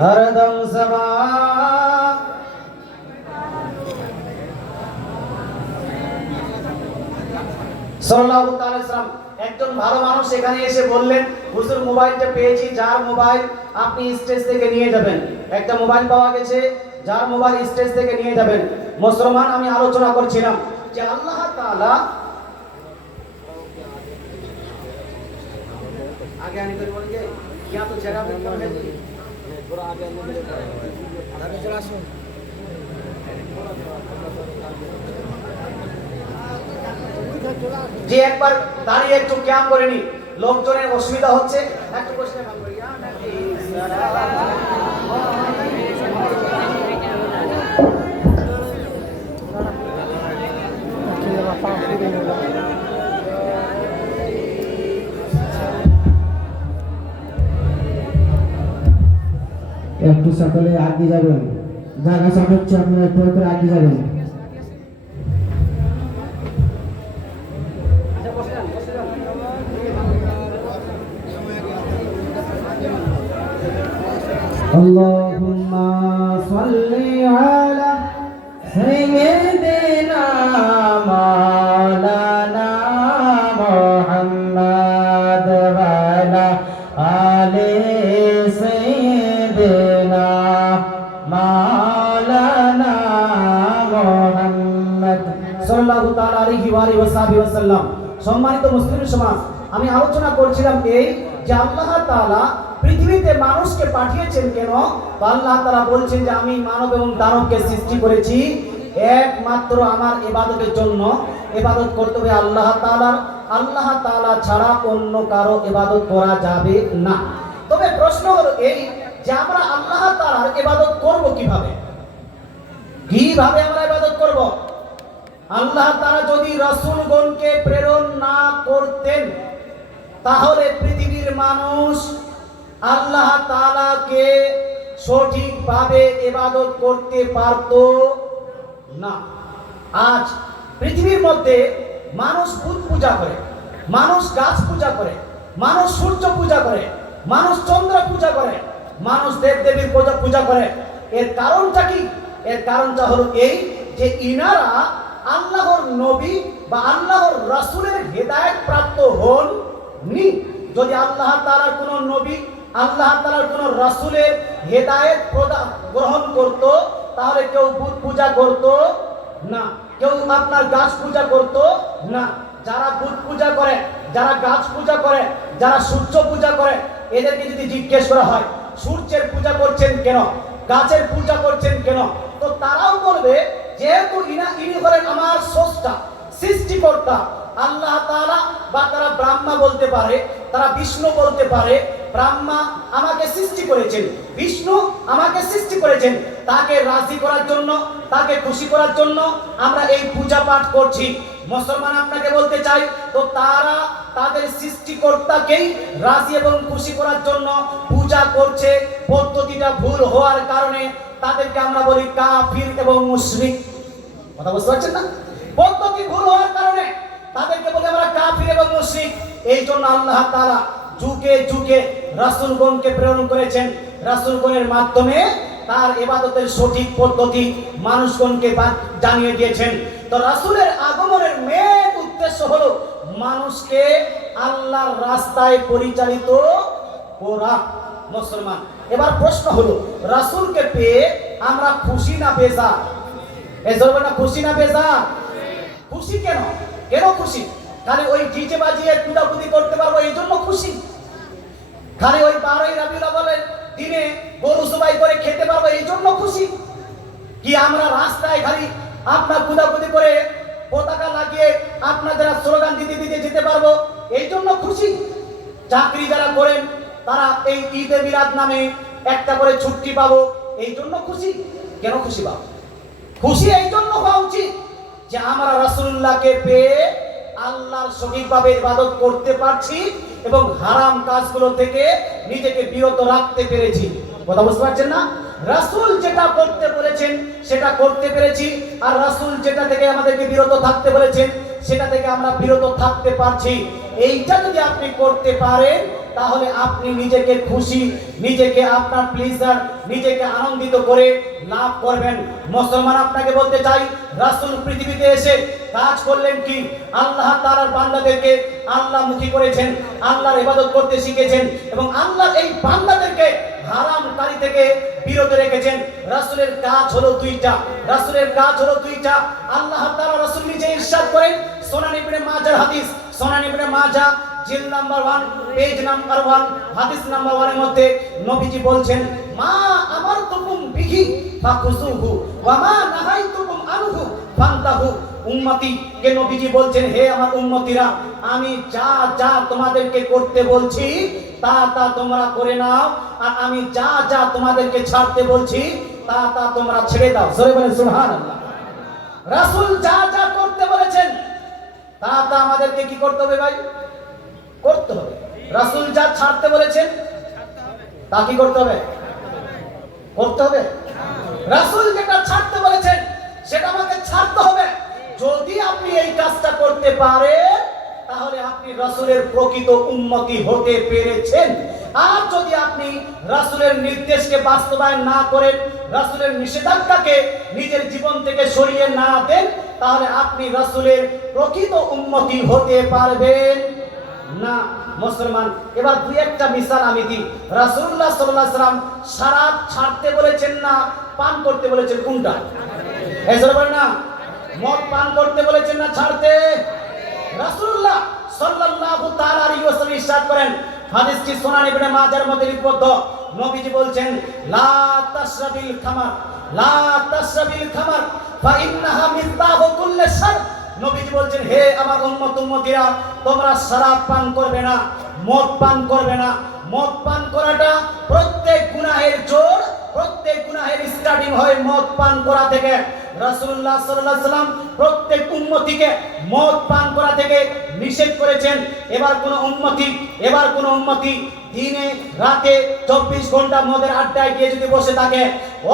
হরদম সবা সাল্লাল্লাহু তাআলা সাল্লাম। একজন ভালো মানুষ এখানে এসে বললেন, হুজুর মোবাইলটা পেয়েছি, যার মোবাইল আপনি স্টেজ থেকে নিয়ে যাবেন। একটা মোবাইল পাওয়া গেছে, যার মোবাইল স্টেজ থেকে নিয়ে যাবেন। মুসলমান, আমি আলোচনা করছিলাম যে আল্লাহ তাআলা আগে আনি করে বলেন যে ইয়া তো জায়গা पे कर है थोड़ा आगे आने के लिए आगे चला सुन। যে একবার দাঁড়িয়ে একটু ক্যাম্প করে নি, লোকজনের অসুবিধা হচ্ছে, একটু বসে কাম করি। একটু সকলে আগে যাবেন, জায়গা চাপ হচ্ছে, আপনারা একটু করে আগে যাবেন। আল্লাহুম্মা সাল্লি আলা সাইয়্যিদিনা মাওলানা মুহাম্মদ ওয়া আলা আলি সাইয়্যিদিনা মাওলানা মুহাম্মদ সাল্লাল্লাহু তাআলা আলাইহি ওয়া আলিহি ওয়াসাল্লাম। সম্মানিত মুসলিম সমাজ, আমি আলোচনা করছিলাম এই যে আল্লাহ তাআলা পৃথিবীতে মানুষকে পাঠিয়েছেন কেন? আল্লাহ তাআলা বলছেন যে আমি মানব এবং দানবকে সৃষ্টি করেছি একমাত্র আমার ইবাদতের জন্য। ইবাদত করতে হবে আল্লাহ তাআলার। আল্লাহ তাআলা ছাড়া অন্য কারো ইবাদত করা যাবে না। তবে প্রশ্ন হলো এই যে আমরা আল্লাহ তাআলার ইবাদত করব কিভাবে? কিভাবে আমরা ইবাদত করব? আল্লাহ তাআলা যদি রাসূলগণকে প্রেরণ না করতেন তাহলে পৃথিবীর মানুষ আল্লাহ তাআলাকে সঠিকভাবে ইবাদত করতে পারত না। আজ পৃথিবীর মধ্যে মানুষ বুত পূজা করে, মানুষ গাছ পূজা করে, মানুষ সূর্য পূজা করে, মানুষ চন্দ্র পূজা করে, মানুষ দেবদেবীর পূজা করে। এর কারণটা কি? এর কারণটা হলো এই যে ইনারা আল্লাহর নবী বা আল্লাহর রাসূলের হেদায়েত প্রাপ্ত হননি। যদি আল্লাহ তাআলার কোন নবী, আল্লাহ তাআলার কোন রাসূলের হেদায়েত গ্রহণ করত তাহলে কেউ বুত পূজা করত না, কেউ আপনার গাছ পূজা করত না। যারা বুত পূজা করে, যারা গাছ পূজা করে, যারা সূর্য পূজা করে, এদেরকে যদি জিজ্ঞেস করা হয় সূর্যের পূজা করছেন কেন, গাছের পূজা করছেন কেন, তো তারাও বলবে যেহেতু ইনি হলেন আমার স্রষ্টা, সৃষ্টিকর্তা আল্লাহ তাআলা। বা তারা ব্রহ্মা বলতে পারে, তারা বিষ্ণু বলতে পারে। ব্রহ্মা আমাকে সৃষ্টি করেছেন, বিষ্ণু আমাকে সৃষ্টি করেছেন, তাকে রাজি করার জন্য, তাকে খুশি করার জন্য আমরা এই পূজা পাঠ করছি। মুসলমান আপনাকে বলতে চাই, তো তারা তাদের সৃষ্টিকর্তাকেই রাজি এবং খুশি করার জন্য পূজা করছে। পদ্ধতিটা ভুল হওয়ার কারণে তাদেরকে আমরা বলি কাফির এবং মুশরিক। কথা বুঝতে পারছেন না? পদ্ধতি ভুল হওয়ার কারণে তাদেরকে বলি আমরা কাফির এবং মুশরিক। এই জন্য আল্লাহ তাআলা যুগে যুগে রাসূলগণকে প্রেরণ করেছেন। রাসূলগণের মাধ্যমে তার ইবাদতের সঠিক পদ্ধতি মানুষগণকে জানিয়ে দিয়েছেন। তো রাসূলের আগমনের মেন উদ্দেশ্য হলো মানুষকে আল্লাহর রাস্তায় পরিচালিত করা। মুসলমান, এবার প্রশ্ন হলো রাসূলকে পেয়ে আমরা খুশি না বেজার? এই জন্য না খুশি না বেজার? খুশি কেন? কেন খুশি? খালি ওই ডিজে বাজিয়ে কুদাকুদি করতে পারবো এই জন্য খুশি? খালি ওই 12ই রবিউল আউয়ালের দিনে গরু জবাই করে খেতে পারবো এই জন্য খুশি? কি আমরা রাস্তায় খালি আপনার কুদাকুদি করে পতাকা লাগিয়ে আপনাদের স্লোগান দিতে দিতে যেতে পারবো এই জন্য খুশি? চাকরি যারা করেন তারা এই ঈদে মিলাদ নামে একটা করে ছুটি পাবো এই জন্য খুশি? কেন খুশি পাবো? খুশি এই জন্য হওয়া উচিত যে আমরা রাসূলুল্লাহকে পেয়ে আল্লাহর সঠিকভাবে ইবাদত করতে পারছি এবং হারাম কাজগুলো থেকে নিজেকে বিরত রাখতে পেরেছি। কথা বুঝতে পারছেন না? রাসূল যেটা করতে বলেছেন সেটা করতে পেরেছি, আর রাসূল যেটা থেকে আমাদেরকে বিরত থাকতে বলেছেন সেটা থেকে আমরা বিরত থাকতে পারছি। এইটা যদি আপনি করতে পারেন তাহলে আপনি নিজেকে খুশি, নিজেকে আপনার প্লিজার, নিজেকে আনন্দিত করে লাভ করবেন। মুসলমান আপনাকে বলতে চাই, রাসূল পৃথিবীতে এসে কাজ করলেন কি? আল্লাহ তাআলার বান্দাদেরকে আল্লাহমুখী করেছেন, আল্লাহর ইবাদত করতে শিখেছেন এবং আল্লাহর এই বান্দাদেরকে হারাম কাজ থেকে বিরত রেখেছেন। রাসূলের কাজ হলো দুইটা, রাসূলের কাজ হলো দুইটা। আল্লাহ তাআলা রাসূল নিজে ইরশাদ করেন, সুনান ইবনে মাজাহ হাদিস, সুনান ইবনে মাজাহ জিলদ নাম্বার 1 পেজ নাম্বার 1 হাদিস নাম্বার 1 এর মধ্যে নবীজি বলছেন, মা আমারতুকুম বিহি ফাকুযুহু ওয়া মা নাহাইতুকুম আনহু ফান্তাহু। উম্মতি কে নবীজি বলছেন, হে আমার উম্মতিরা, আমি যা যা তোমাদেরকে করতে বলছি তা তা তোমরা করে নাও, আর আমি যা যা তোমাদেরকে ছাড়তে বলছি তা তা তোমরা ছেড়ে দাও। জোরে বলেন সুবহানাল্লাহ। রাসূল যা যা করতে বলেছেন তা তা আমাদেরকে কি করতে হবে ভাই? করতে হবে। রাসূল যা ছাড়তে বলেছেন তা কি করতে হবে? করতে হবে। রাসূল যেটা ছাড়তে বলেছেন সেটা আমাকে ছাড়তে হবে। যদি আপনি এই কাজটা করতে পারেন তাহলে আপনি রাসূলের প্রকৃত উম্মতি হতে পেরেছেন। আর যদি আপনি রাসূলের নির্দেশকে বাস্তবায়ন না করেন, রাসূলের নিষেধাজ্ঞাকে নিজের জীবন থেকে সরিয়ে না দেন, তাহলে আপনি রাসূলের প্রকৃত উম্মতি হতে পারবেন না। মুসলমান, এবার দুই একটা মিসাল আমি দিই। রাসূলুল্লাহ সাল্লাল্লাহু আলাইহি ওয়াসাল্লাম শরাব ছাড়তে বলেছেন না পান করতে বলেছেন? কোনটা? এই জোরে বলেন না। মদ পান করতে বলেছেন না ছাড়তে? রাসূলুল্লাহ সাল্লাল্লাহু তাআলা আলাইহি ওয়াসাল্লাম ইরশাদ করেন, হাদিসটি সুনান ইবনে মাজাহর মধ্যে লিপিবদ্ধ। নবীজি বলছেন, লা তাশরাবিল খামার, লা তাশরাবিল খামার ফা ইন্নাহা মিসবাহু কুল্লি শার। নবীজি বলছেন, হে আমার উম্মত উম্মতিরা, তোমরা শরাব পান করবে না, মদ পান করবে না। মদ পান করাটা প্রত্যেক গুনাহের জোর, প্রত্যেক গুনাহের স্টার্টিং হয় মদ পান করা থেকে। রাসূলুল্লাহ সাল্লাল্লাহু আলাইহি ওয়াসাল্লাম প্রত্যেক উম্মতিকে মদ পান করা থেকে নিষেধ করেছেন। এবার কোন উম্মতি দিনে রাতে 24 ঘন্টা মদের আড্ডায় গিয়ে যদি বসে থাকে,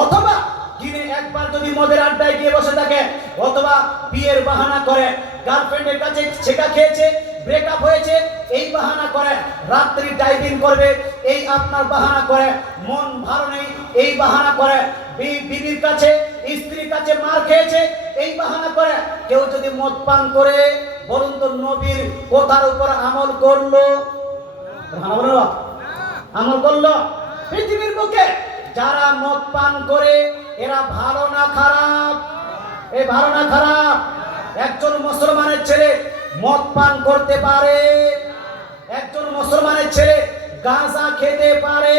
অথবা দিনে একবার যদি মদের আড্ডায় গিয়ে বসে থাকে, অথবা বিয়ের বাহানা করে, গার্লফ্রেন্ডের কাছে ছেকা খেয়েছে, ব্রেকআপ হয়েছে, এই বাহানা করে, রাত্রি ড্রাইভিং করবে, এই আপনার বাহানা করে, মন ভালো নেই, এই বাহানা করে, বিবির কাছে স্ত্রীর কাছে মার খেয়েছে, এই বাহানা করে, কেউ যদি মদ পান করে, বলুন তো নবীর কথার উপর আমল করলো? আমল করলো? পৃথিবীর বুকে যারা মদ পান করে এরা ভালো না খারাপ? এই ভালো না খারাপ? একজন মুসলমানের ছেলে মদ পান করতে পারে, একজন মুসলমানের ছেলে গাঁজা খেতে পারে,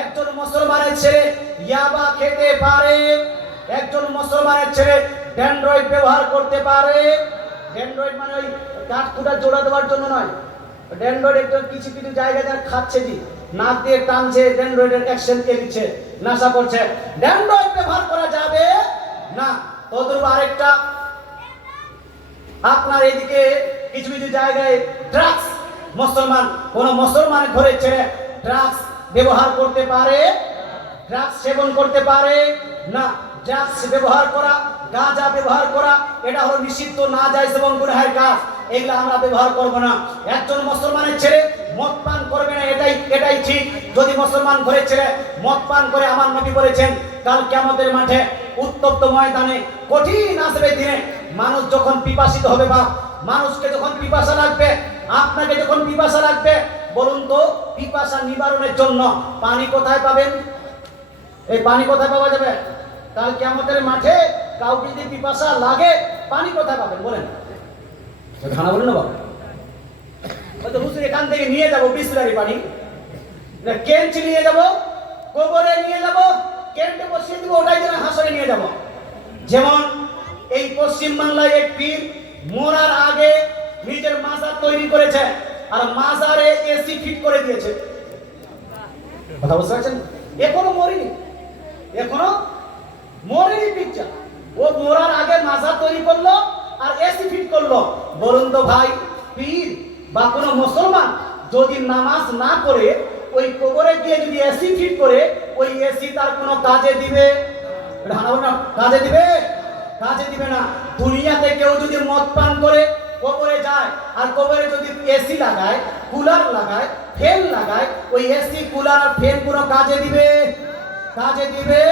একজন মুসলমানের ছেলে ইয়াবা খেতে পারে, একজন মুসলমানের ছেলে ড্যান্ড্রয়েড ব্যবহার করতে পারে। ড্যান্ড্রয়েড মানে ওই কাঠকুটা জোড়া দেওয়ার জন্য নয়। ড্যান্ড্রয়েড একজন কিছু কিছু জায়গায় যারা খাচ্ছে, কি নাক দিয়ে টানছে, ড্যান্ড্রয়েডের অ্যাকশন কে দিচ্ছে, নেশা করছে। ড্যান্ড্রয়েড ব্যবহার করা যাবে না। তদ্রূপ আরেকটা, আপনার এদিকে কিছু কিছু জায়গায় ড্রাগস, কোন মুসলমানের ঘরে ছেড়ে ড্রাগস ব্যবহার করতে পারে? ড্রাগস সেবন করতে পারে না। ড্রাগস ব্যবহার করা, গাঁজা ব্যবহার করা, এটা হলো নিষিদ্ধ, নাজায়েজ এবং গুনাহের কাজ। এগুলা আমরা ব্যবহার করব না। একজন মুসলমানের ছেলে মদ পান করবে না, এটাই ঠিক। যদি মুসলমান ঘরে ছেলে মদ পান করে, আমার নবী বলেছেন, কাল কিয়ামতের মাঠে উত্তপ্ত ময়দানে কঠিন আসবে দিনে, মানুষ যখন পিপাসিত হবে, বা মানুষকে যখন পিপাসা লাগবে, আপনাকে যখন পিপাসা লাগবে, বলুন তো পিপাসা নিবারণের জন্য পানি কোথায় পাবেন? এই পানি কোথায় পাওয়া যাবে? কাল কিয়ামতের মাঠে কাউকে যদি পিপাসা লাগে, পানি কোথায় পাবেন বলেন? খানা বলেন না বাবা, হয়তো হুজুর এখান থেকে নিয়ে যাবো বিসলারি পানি, কেন্ট নিয়ে যাবো, গোবরে নিয়ে যাবো, কেন্টে বসিয়ে দিব, ওটাই যেন হাসরে নিয়ে যাবো। যেমন এই পশ্চিম বাংলায় এক পীর মরার আগে নিজের মাজার তৈরি করেছে, আর মাজারে এসি ফিট করে দিয়েছে। কথা বুঝতে পারছেন? এখনো মরিনি, এখনো মরিনি পীরটা। ও মরার আগে মাজার তৈরি করলো আর এসি ফিট করলো। বলুন তো ভাই, পীর বা কোনো মুসলমান যদি নামাজ না করে ওই কবরে গিয়ে যদি এসি ফিট করে, ওই এসি তার কোনো কাজে দিবে? কাজে দিবে? কাজে দিবে না। দুনিয়াতে কেউ যদি মদ পান করে কবরে যায়, আর কবরে যদি এসি লাগায়, কুলার লাগায়, ফ্যান লাগায়, ওই এসি কুলার আর ফ্যান কোনো কাজে দিবে? কাজে দিবে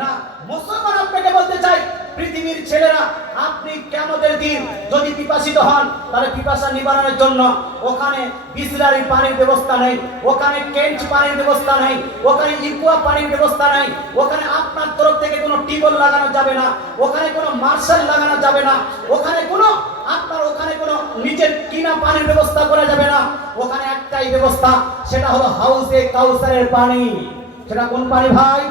না। মুসলমান আপনাকে বলতে চাই, পৃথিবীর ছেলেরা, আপনি কিয়ামতের দিন যদি পিপাসিত হন, তাহলে পিপাসা নিবারণের জন্য ওখানে বিসলারি পানির ব্যবস্থা নেই, ওখানে কেন্ট পানির ব্যবস্থা নেই, ওখানে ইকুয়া পানির ব্যবস্থা নেই, ওখানে আপনার তরফ থেকে কোনো টিউবওয়েল লাগানো যাবে না, ওখানে কোনো মার্শাল লাগানো যাবে না, ওখানে কোনো নিজের কিনা পানির ব্যবস্থা করা যাবে না। ওখানে একটাই ব্যবস্থা, সেটা হলো হাউসে কাউসারের পানি। সেটা কোন পানি ভাই?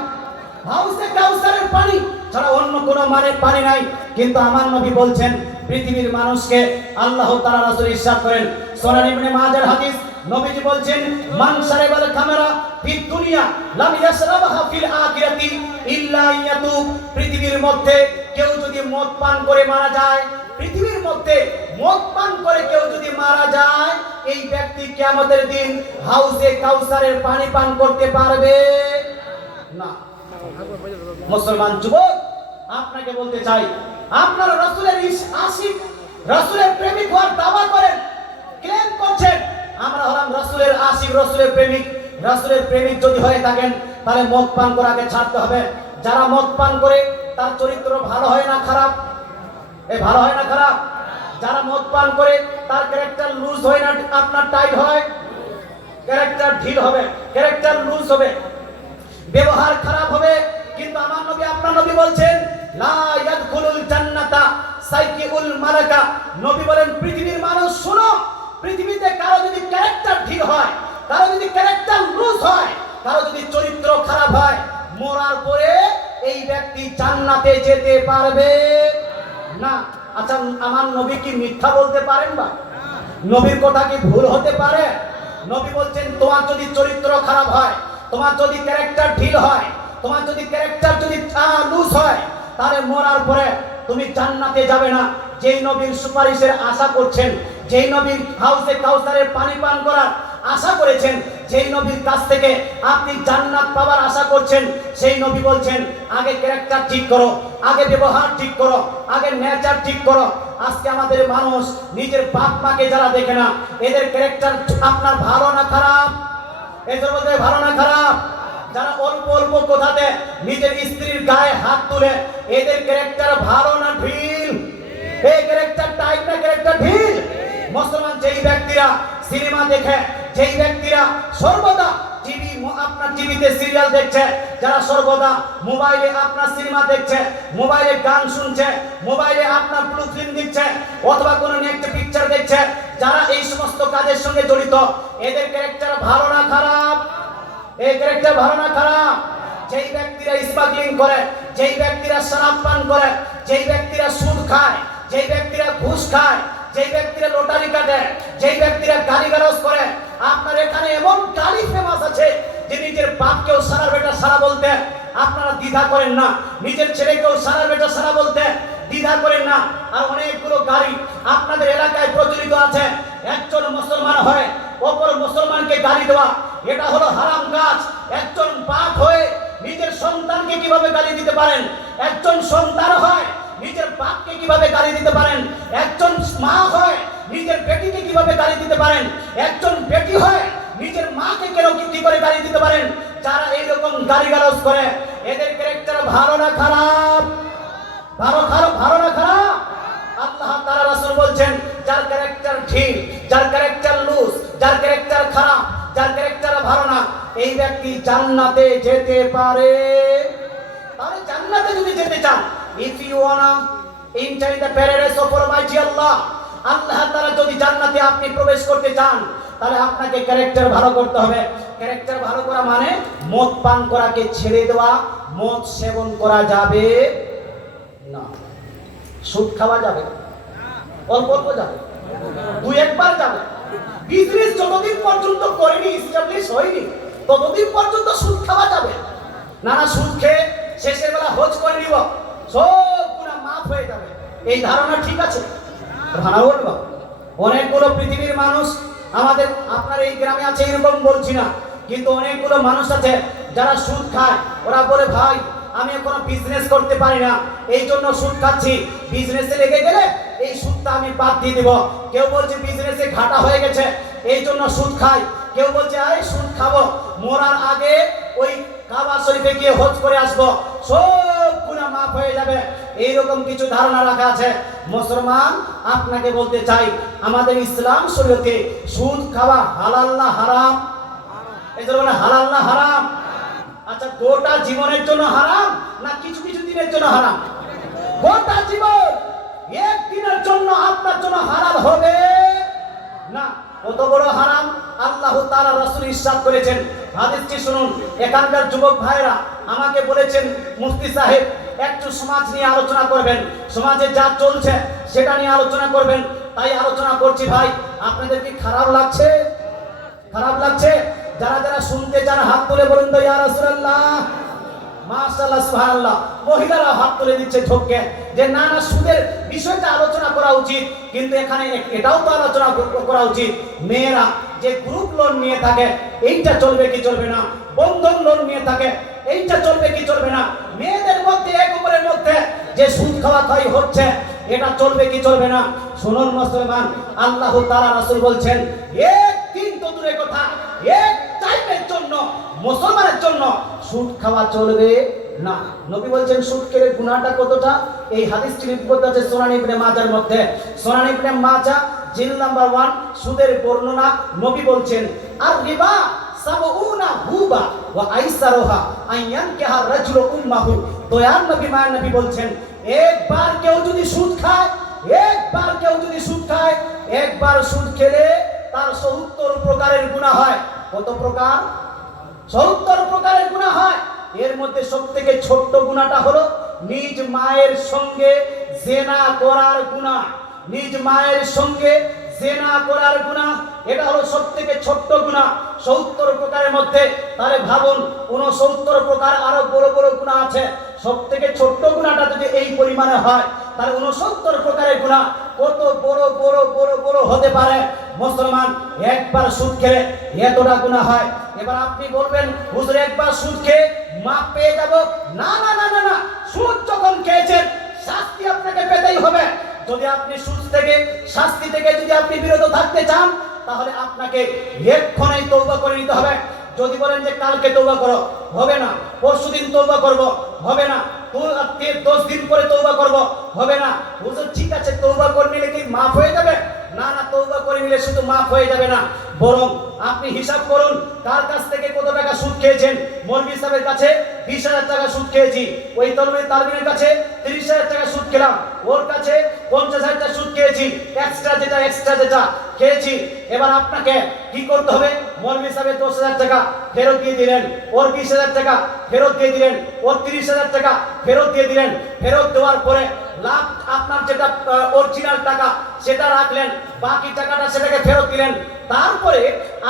হাউসে কাউসারের পানি ছাড়া অন্য কোনো মানের পানি নাই। কিন্তু আমার নবী বলছেন, পৃথিবীর মানুষকে আল্লাহ তাআলা রাসূল ইরশাদ করেন, সুনান ইবনে মাজাহর হাদিস, নবীজি বলছেন মান শারাবাল খামারা ফিদ দুনিয়া লাম ইয়াশরাবহা ফিল আখিরাতি ইল্লা ইয়াতুব। পৃথিবীর মধ্যে কেউ যদি মদ পান করে মারা যায়, পৃথিবীর মধ্যে মদ পান করে কেউ যদি মারা যায়, এই ব্যক্তি কিয়ামতের দিন হাউজে কাউসারের পানি পান করতে পারবে না। মুসলমান যুবক, আপনাকে বলতে চাই, আপনারা রাসূলের আশিক, রাসূলের প্রেমিক হওয়ার দাওয়া করেন, ক্লেম করছেন আমরা হলাম রাসূলের আশিক, রাসূলের প্রেমিক। রাসূলের প্রেমিক যদি হয়ে থাকেন তাহলে মদ পান করাকে ছাড়তে হবে। যারা মদ পান করে তার চরিত্র ভালো হয় না খারাপ? ভালো হয় না খারাপ? যারা মদ পান করে তার ক্যারেক্টার লুজ হয় না আপনার টাইট হয়? ক্যারেক্টার ঢিল হবে, ক্যারেক্টার লুজ হবে, ব্যবহার খারাপ হবে। কিন্তু আমার নবী, আপনার নবী বলছেন লা ইয়াদখুলুল জান্নাতা সাইকিউল মালাকা। নবী বলেন পৃথিবীর মানুষ শুনো, পৃথিবীতে কারো যদি ক্যারেক্টার ঢিল হয়, কারো যদি ক্যারেক্টার লুজ হয়, কারো যদি চরিত্র খারাপ হয়, মরার পরে এই ব্যক্তি জান্নাতে যেতে পারবে না। আচ্ছা, আমার নবী কি মিথ্যা বলতে পারেন? বা নবীর কথা কি ভুল হতে পারে? নবী বলছেন তোমার যদি চরিত্র খারাপ হয়, তোমার যদি ক্যারেক্টার ঢিল হয়, তোমার যদি ক্যারেক্টার যদি লুজ হয়, তাহলে মরার পরে তুমি জান্নাতে যাবে না। যেই নবীর সুপারিশের আশা করছেন, যেই নবীর হাউজে কাউসারের পানি পান করার আশা করেছেন, যেই নবীর কাছ থেকে আপনি জান্নাত পাওয়ার আশা করছেন, সেই নবী বলছেন আগে ক্যারেক্টার ঠিক করো, আগে ব্যবহার ঠিক করো, আগে নেচার ঠিক করো। আজকে আমাদের মানুষ নিজের বাপ মাকে যারা দেখে না, এদের ক্যারেক্টার আপনার ভালো না খারাপ? এদের মধ্যে ভালো না খারাপ? যারা অল্প অল্প কথাতে নিজের স্ত্রীর গায়ে হাত তুলে, এদের ক্যারেক্টার ভালো না ঢিল? এই ক্যারেক্টার টাইট না ক্যারেক্টার ঢিল? মুসলমান যেই ব্যক্তিরা সিনেমা দেখে, যেই ব্যক্তিরা সর্বদা আপনার টিভিতে সিরিয়াল দেখছে, যারা সর্বদা মোবাইলে আপনার সিনেমা দেখছে, মোবাইলে গান শুনছে, মোবাইলে আপনার ব্লু ফিল্ম দেখছে, অথবা কোনো নেক্সট পিকচার দেখছে, যারা এই সমস্ত কাজের সঙ্গে জড়িত, এদের ক্যারেক্টার ভালো না খারাপ? এই ক্যারেক্টার ভালো না খারাপ? যেই ব্যক্তিরা স্মাগলিং করে, যেই ব্যক্তিরা শরাব পান করে, যেই ব্যক্তিরা সুদ খায়, যেই ব্যক্তিরা ঘুষ খায়, যেই ব্যক্তিরা লটারি কাটে, যেই ব্যক্তিরা গালিগালাজ করে, আপনার এখানে এমন গালি ফেমাস আছে যে নিজের বাপকেও সারা বেটা সারা বলতে আপনারা দ্বিধা করেন না, নিজের ছেলেকেও সারা বেটা সারা বলতে দ্বিধা করেন না। আর অনেকগুলো গালি আপনাদের এলাকায় প্রচলিত আছে। একজন মুসলমান হয়ে অপর মুসলমানকে গালি দেওয়া, এটা হলো হারাম কাজ। একজন বাপ হয়ে নিজের সন্তানকে কিভাবে গালি দিতে পারেন? একজন সন্তান হয় নিজের বাপকে কিভাবে গালি দিতে পারেন? একজন মা হয় নিজের বেটিকে কিভাবে গালি দিতে পারেন? একজন বেটি হয় নিজের মাকে কেন কি করে গালি দিতে পারেন? যারা এইরকম গালিগালাজ করে, এদের ক্যারেক্টার ভালো না খারাপ? ভালো খারাপ? ভালো না খারাপ? আল্লাহ তাআলা রাসূল বলছেন যার ক্যারেক্টার ঠিক, যার ক্যারেক্টার লুজ, যার ক্যারেক্টার খারাপ, যার ক্যারেক্টার ভালো না, এই ব্যক্তি জান্নাতে যেতে পারে। তাহলে জান্নাতে যদি যেতে চান, if you wanna enter the paradise of Almighty Allah, আল্লাহ তাআলা যদি জান্নাতে আপনি প্রবেশ করতে চান, তাহলে আপনাকে ক্যারেক্টার ভালো করতে হবে। ক্যারেক্টার ভালো করা মানে মদ পান করাকে ছেড়ে দেওয়া, মদ সেবন করা যাবে না, সুদ খাওয়া যাবে, অল্প অল্প যাবে, দুই একবার যাবে। বিজনেস যতদিন পর্যন্ত করেনি, এস্টাবলিশ হয়নি, ততদিন পর্যন্ত সুদ খাওয়া যাবে না। না সুদ খেয়ে শেষের বেলা হজ করে নিব, সব গুনাহ মাফ হয়ে যাবে, এই ধারণা ঠিক আছে? ধারণা বলবো অনেকগুলো পৃথিবীর মানুষ আমাদের আপনার এই গ্রামে আছে এরকম বলছি না, কিন্তু অনেকগুলো মানুষ আছে যারা সুদ খায়। ওরা বলে ভাই আমি এখনো বিজনেস করতে পারি না, এই জন্য সুদ খাচ্ছি, বিজনেসে লেগে গেলে এই সুদটা আমি বাদ দিয়ে দেব। কেউ বলছে বিজনেসে ঘাটা হয়ে গেছে এই জন্য সুদ খাই, কেউ বলছে এই সুদ খাবো, মরার আগে ওই কাবা শরীফে গিয়ে হজ করে আসবো, সব গুনাহ মাফ হয়ে যাবে, এইরকম কিছু ধারণা রাখা আছে। মুসলমান আপনাকে বলতে চাই আমাদের ইসলাম শরীয়তে সুদ খাওয়া হালাল না হারাম? এই জন্য হালাল না হারাম? আচ্ছা গোটা জীবনের জন্য হারাম না কিছু কিছু দিনের জন্য হারাম? গোটা জীবন, একদিনের জন্য আপনার জন্য হালাল হবে না। কত বড় হারাম আল্লাহ তাআলা রাসূল ইরশাদ করেছেন। হাদিসটি শুনুন। এখানকার যুবক ভাইরা আমাকে বলেছেন মুফতি সাহেব একটু সমাজ নিয়ে আলোচনা করবেন, সমাজে যা চলছে সেটা নিয়ে আলোচনা করবেন। তাই আলোচনা করছি। ভাই আপনাদের কি খারাপ লাগছে? খারাপ লাগছে? যারা যারা শুনতে চান হাত তুলে বলুন তো ইয়া রাসূলুল্লাহ। মাশাআল্লাহ, সুবহানাল্লাহ। মহিলারা হাত তুলে দিচ্ছে ঝোঁককে যে না না, সুদের বিষয়টা আলোচনা করা উচিত, কিন্তু এখানে এটাও তো আলোচনা করা উচিত, মেয়েরা যে গ্রুপ লোন নিয়ে থাকে এইটা চলবে কি চলবে না, বন্ধন লোন নিয়ে থাকে এইটা চলবে কি চলবে না, মেয়েদের মধ্যে এক অপরের মধ্যে যে সুদ খাওয়া খাই হচ্ছে এটা চলবে কি চলবে না। শুনুন মুসলমান, আল্লাহ তাআলা রাসূল বলছেন একদিন তো দূরের কথা, এক টাইমের জন্য মুসলমানের জন্য সুদ খাওয়া চলবে না। নবী বলছেন সুদ খেলে গুনাহটা কতটা, এই হাদিসটি রিপোর্ট আছে সুনান ইবনে মাজার মধ্যে। সুনান ইবনে মাজাহ জিল নাম্বার 1 সুদের বর্ণনা। নবী বলছেন আর রিবা সাবউনা হুবা ওয়া আইসারুহা আইয়ান কাহা রাজুল উম্মাহু। দয়ার নবী মায়ের নবী বলছেন একবার কেউ যদি সুদ খায়, একবার কেউ যদি সুদ খায়, একবার সুদ খেলে তার ৭০ প্রকারের গুনাহ হয়। কত প্রকার? ৭০ প্রকারের গুনাহ হয়। এর মধ্যে সবথেকে ছোট্ট গুনাহটা হলো নিজ মায়ের সঙ্গে জিনা করার গুনাহ। নিজ মায়ের সঙ্গে জিনা করার গুনাহ, এটা হলো সবথেকে ছোট্ট গুনাহ ৭০ প্রকারের মধ্যে। তাহলে ভাবুন ৬৯ প্রকার আরো বড় বড় গুনাহ আছে, সবথেকে ছোট্ট গুনাহটা যদি এই পরিমাণে হয় তাহলে ৬৯ প্রকারের গুনাহ কত বড় বড় বড় বড় হতে পারে। মুসলমান একবার সুদ খেলে এতটা গুনাহ হয়। এবার আপনি বলবেন হুজুর একবার সুদ খেয়ে মাপ পেয়ে যাব? না না না না না, সুদ যখন খেয়েছেন শাস্তি আপনাকে পেতেই হবে। যদি আপনি সুদ থেকে, শাস্তি থেকে যদি আপনি বিরত থাকতে চান তাহলে আপনাকে এক্ষুনি তওবা করে নিতে হবে। যদি বলেন যে কালকে তওবা করো, হবে না। পরশুদিন তওবা করব, হবে না। 10 দিন পরে তওবা করব, হবে না। হুজুর ঠিক আছে, তওবা করে নিলে কি মাফ হয়ে যাবে? না না, তওবা করে নিলে শুধু মাফ হয়ে যাবে না, বরং আপনি হিসাব করুন কার কাছ থেকে কত টাকা সুদ খেয়েছেন। মৌলভী সাহেবের কাছে 20,000 টাকা সুদ খেয়েছি, ওই তালবিনের কাছে 30,000 টাকা সুদ খেলাম, ওর কাছে 50,000 টাকা সুদ খেয়েছি, এক্সট্রা যেটা খেয়েছি। এবার আপনাকে কি করতে হবে? মৌলভী সাহেবের 10,000 টাকা ফেরত দিয়ে দিলেন, ওর 20,000 টাকা ফেরত দিয়ে দিলেন, ওর 30,000 টাকা ফেরত দিয়ে দিলেন। ফেরত দেওয়ার পরে লাভ আপনার যেটা অরিজিনাল টাকা সেটা রাখলেন, বাকি টাকাটা সেটাকে ফেরত দিলেন। তারপরে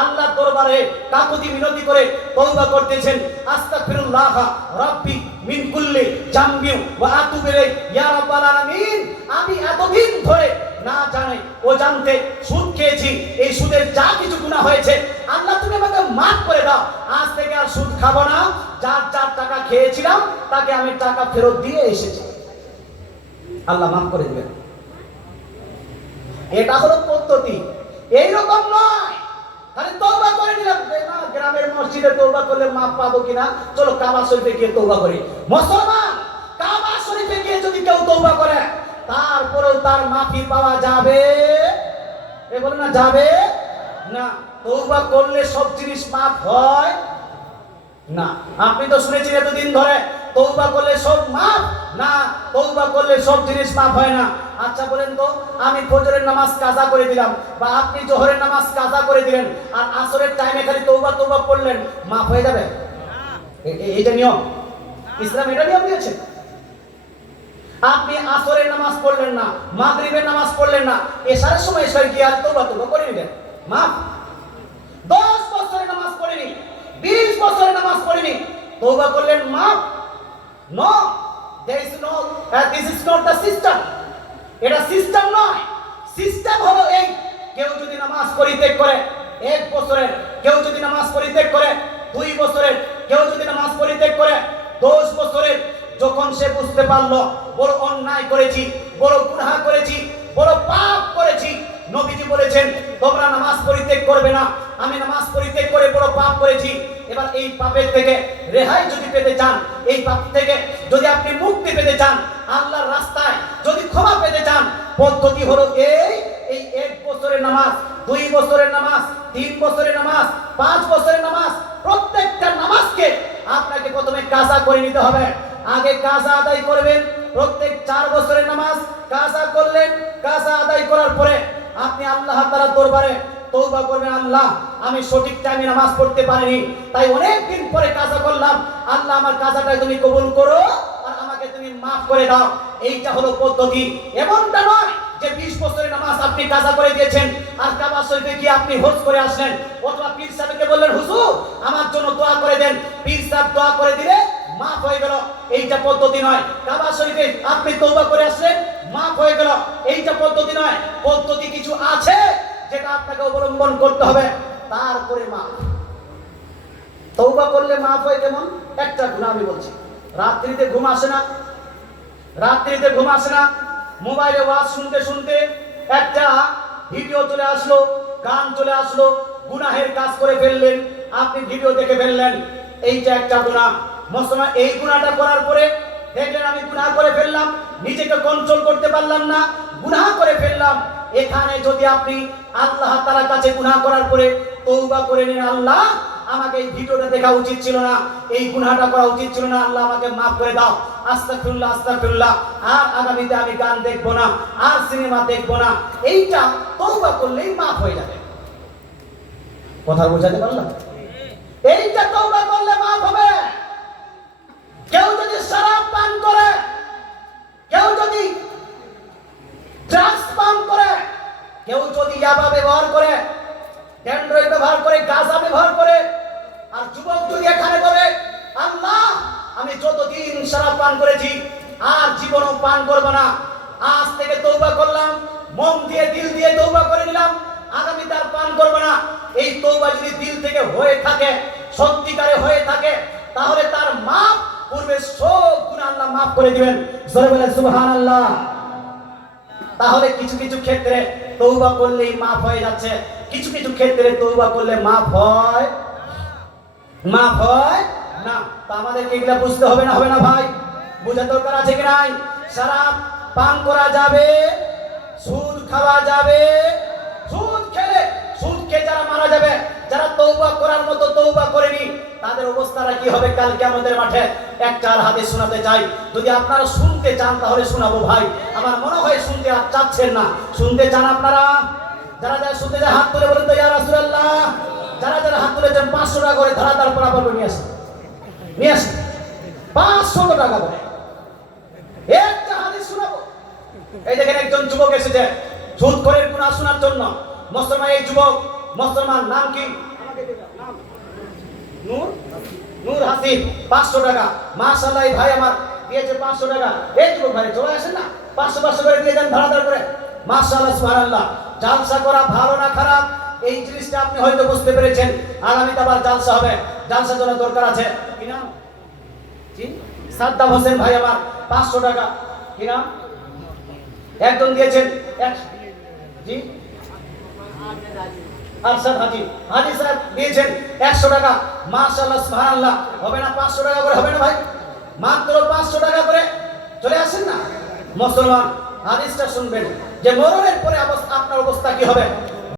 আল্লাহর দরবারে কাকুতি মিনতি করে তওবা করতেছেন, আস্তাগফিরুল্লাহ রাব্বি মিন কুল্লি জামবি ওয়া আতুবু ইলাইহি ইয়া রাব্বাল আলামিন। আমি এতদিন ধরে না জানি ও জানতে সুদ খেয়েছি, এই সুদের যা কিছু গুনাহ হয়েছে আল্লাহ তুমি আমাকে মাফ করে দাও, আজ থেকে আর সুদ খাবো না। যার যার টাকা খেয়েছিলাম তাকে আমি টাকা ফেরত দিয়ে এসেছি, আল্লাহ মাফ করে দিবেন। এটা হলো পদ্ধতি, এইরকম নয় খালি তওবা করে নিলাম না, গ্রামের মসজিদে তওবা করলে মাফ পাবো কিনা, চলো কাবা শরীফে গিয়ে তওবা করি। মুসলমান, কাবা শরীফে গিয়ে যদি কেউ তওবা করে তারপরেও তার মাফি পাওয়া যাবে? এ বলে না যাবে না। তওবা করলে সব জিনিস মাফ হয় না। আপনি তো শুনেছেন এতদিন ধরে তওবা করলে সব মাফ, না তওবা করলে সব জিনিস মাফ হয় না। আচ্ছা বলেন তো, আমি ফজরের নামাজ কাজা করে দিলাম বা আপনি জোহরের নামাজ কাজা করে দিলেন আর আসরের টাইমে খালি তওবা তওবা করলেন, মাফ হয়ে যাবে? এটা নিয়ম? ইসলাম এটা নিয়ম দিয়েছে? আপনি আসরের নামাজ পড়লেন না, মাগরিবের নামাজ পড়লেন না, এশারের সময় এসে গিয়ে আর তওবা তওবা করে নিলেন, মাফ? 10 বছরের নামাজ পড়েনি, 20 বছরের নামাজ পড়েনি, তওবা করলেন, মাফ? No, this is not the system. এটা সিস্টেম নয়। সিস্টেম হলো এই, কেউ যদি নামাজ পরিত্যাগ করে 1 বছরের, কেউ যদি নামাজ পরিত্যাগ করে 2 বছরের, কেউ যদি নামাজ পরিত্যাগ করে 10 বছরের, যখন সে বুঝতে পারলো বড় অন্যায় করেছি, বড় গুনাহ করেছি, বড় পাপ করেছি, নবীজি বলেছেন তোমরা নামাজ পরিত্যাগ করবে না, আমি নামাজ পরিত্যাগ করে বড় পাপ করেছি। এবার এই পাপের থেকে রেহাই যদি পেতে চান, এই পাপ থেকে যদি আপনি মুক্তি পেতে চান, আল্লাহর রাস্তায় যদি ক্ষমা পেতে চান, পদ্ধতি হলো এই 1 বছরের নামাজ, 2 বছরের নামাজ, 3 বছরের নামাজ, 5 বছরের নামাজ, প্রত্যেকটা নামাজকে আপনাকে প্রথমে কাজা করে নিতে হবে। আগে কাজা আদায় করবেন, প্রত্যেক 4 বছরের নামাজ কাজা করলেন, কাজা আদায় করার পরে আপনি আল্লাহ তাআলার দরবারে তওবা করবেন, আল্লাহ আমি সঠিক টাইমে নামাজ পড়তে পারিনি, তাই অনেক দিন পরে কাজা করলাম, আল্লাহ আমার কাজাটা তুমি কবুল করো আর আমাকে তুমি মাফ করে দাও। এইটা হলো পদ্ধতি। এমনটা নয় যে যে 20 বছরের নামাজ আপনি কাজা করে দিয়েছেন আর কাবা শরীফে গিয়ে আপনি হজ করে আসলেন, অথবা পীর সাহেবকে বললেন হুজুর আমার জন্য দোয়া করে দেন, পীর সাহেব দোয়া করে দিলে মাফ হয়ে গেল, এইটা পদ্ধতি নয়। কাবা শরীফে আপনি তওবা করে আসলেন, মাফ হয়ে গেল, এইটা পদ্ধতি নয়। পদ্ধতি কিছু আছে যেটা আপনাকে অবলম্বন করতে হবে, তারপরে মাফ। তওবা করলে মাফ হয় কেমন? একটা গুনাহ আমি বলছি, রাত্রিতে ঘুম আসে না, রাত্রিতে ঘুম আসে না, মোবাইলে ওয়াজ শুনতে শুনতে একটা ভিডিও চলে আসলো, গান চলে আসলো, গুনাহের কাজ করে ফেললেন, আপনি ভিডিও দেখে ফেললেন, এইটা একটা গুনাহ। মুসলমান এই গুনাহটা করার পরে দেখলেন আমি গুনাহ করে ফেললাম, নিজেকে কন্ট্রোল করতে পারলাম না, গুনাহ করে ফেললাম। এখানে যদি আপনি আল্লাহ তাআলার কাছে গুনাহ করার পরে তওবা করে নেন, আল্লাহ আমাকে এই ভিডিওটা দেখা উচিত ছিল না, এই গুনাহটা করা উচিত ছিল না, আল্লাহ আমাকে মাফ করে দাও, আস্তাগফিরুল্লাহ আস্তাগফিরুল্লাহ, আর আগামীতে আমি গান দেখবো না, আর সিনেমা দেখবো না, এইটা তওবা করলেই মাফ হয়ে যাবে। কথা বোঝাতে পারলাম? এইটা তওবা করলে মাফ হবে। কেউ যদি শরাব পান করে, কেউ যদি ড্রাগস পান করে, কেউ যদি ইয়াবা ব্যবহার করে, ড্যান্ড্রয়েড ব্যবহার করে, গাঁজা ব্যবহার করে, আর যুবক যদি এখানে বলে আল্লাহ আমি যতদিন শরাব পান করেছি আর জীবনও পান করব না, আজ থেকে তওবা করলাম, মন দিয়ে দিল দিয়ে তওবা করে নিলাম, আগামী তার পান করব না, এই তওবা যদি দিল থেকে হয়ে থাকে, সত্যিকারে হয়ে থাকে, তাহলে তার মাপ পূর্বে সব গুনাহ আল্লাহ মাফ করে দিবেন। জোরে বলেন সুবহানাল্লাহ। তাহলে কিছু কিছু ক্ষেত্রে তওবা করলেই মাফ হয়ে যাচ্ছে, কিছু কিছু ক্ষেত্রে তওবা করলে মাফ হয় না। তো আমাদেরকে এগুলা বুঝতে হবে না, হবে না ভাই? বোঝার দরকার আছে কি নাই? শরাব পান করা যাবে, সুদ খাওয়া যাবে, সুদ খেয়ে যারা মারা যাবে, যারা তওবা করার মতো তওবা করেনি, তাদের অবস্থাটা কি হবে কাল কিয়ামতের মাঠে? একটা হাদিস শোনাতে চাই, যদি আপনারা শুনতে চান তাহলে শোনাবো ভাই। আমার মনে হয় শুনতে চাচ্ছেন না, শুনতে চান আপনারা? যারা যারা শুনতে চান হাত তুলে বলুন তো ইয়া রাসূলুল্লাহ। যারা যারা হাত তুলেছেন 500 টাকা করে ধারাদার বরাবর নিয়ে আসেন, 500 টাকা করে একটা হাদিস শোনাবো। এই দেখেন একজন যুবক এসেছে সুদখোরের গুনাহ শোনার জন্য। মুসলমান এই যুবক, মুসলমান নাম কি? নূর হাসিব, 500 টাকা। মাশাআল্লাহ এই ভাই আমার দিয়েছে 500 টাকা। এই যুবক ভাই চলে আসেন না, 500 করে দিয়ে দেন ধারাদার করে। মাশাআল্লাহ সুবহানাল্লাহ। জালসা করা ভালো না খারাপ এই জিনিসটা আপনি হয়তো বুঝতে পেরেছেন। আগামীতে আবার জালসা হবে, জালসার জন্য দরকার আছে কি না? জি সাদ্দাম হোসেন ভাই আমার 500 টাকা কি না? একজন দিয়েছেন জি আরশাদ হাজি সাহেব দিয়েছেন 100 টাকা। মাশাআল্লাহ সুবহানাল্লাহ। হবে না 500 টাকা করে? হবে না ভাই? মাত্র 500 টাকা করে চলে আসেন না। মুসলমান হাদিসটা শুনবেন যে মরণের পরে আপনার অবস্থা কি হবে।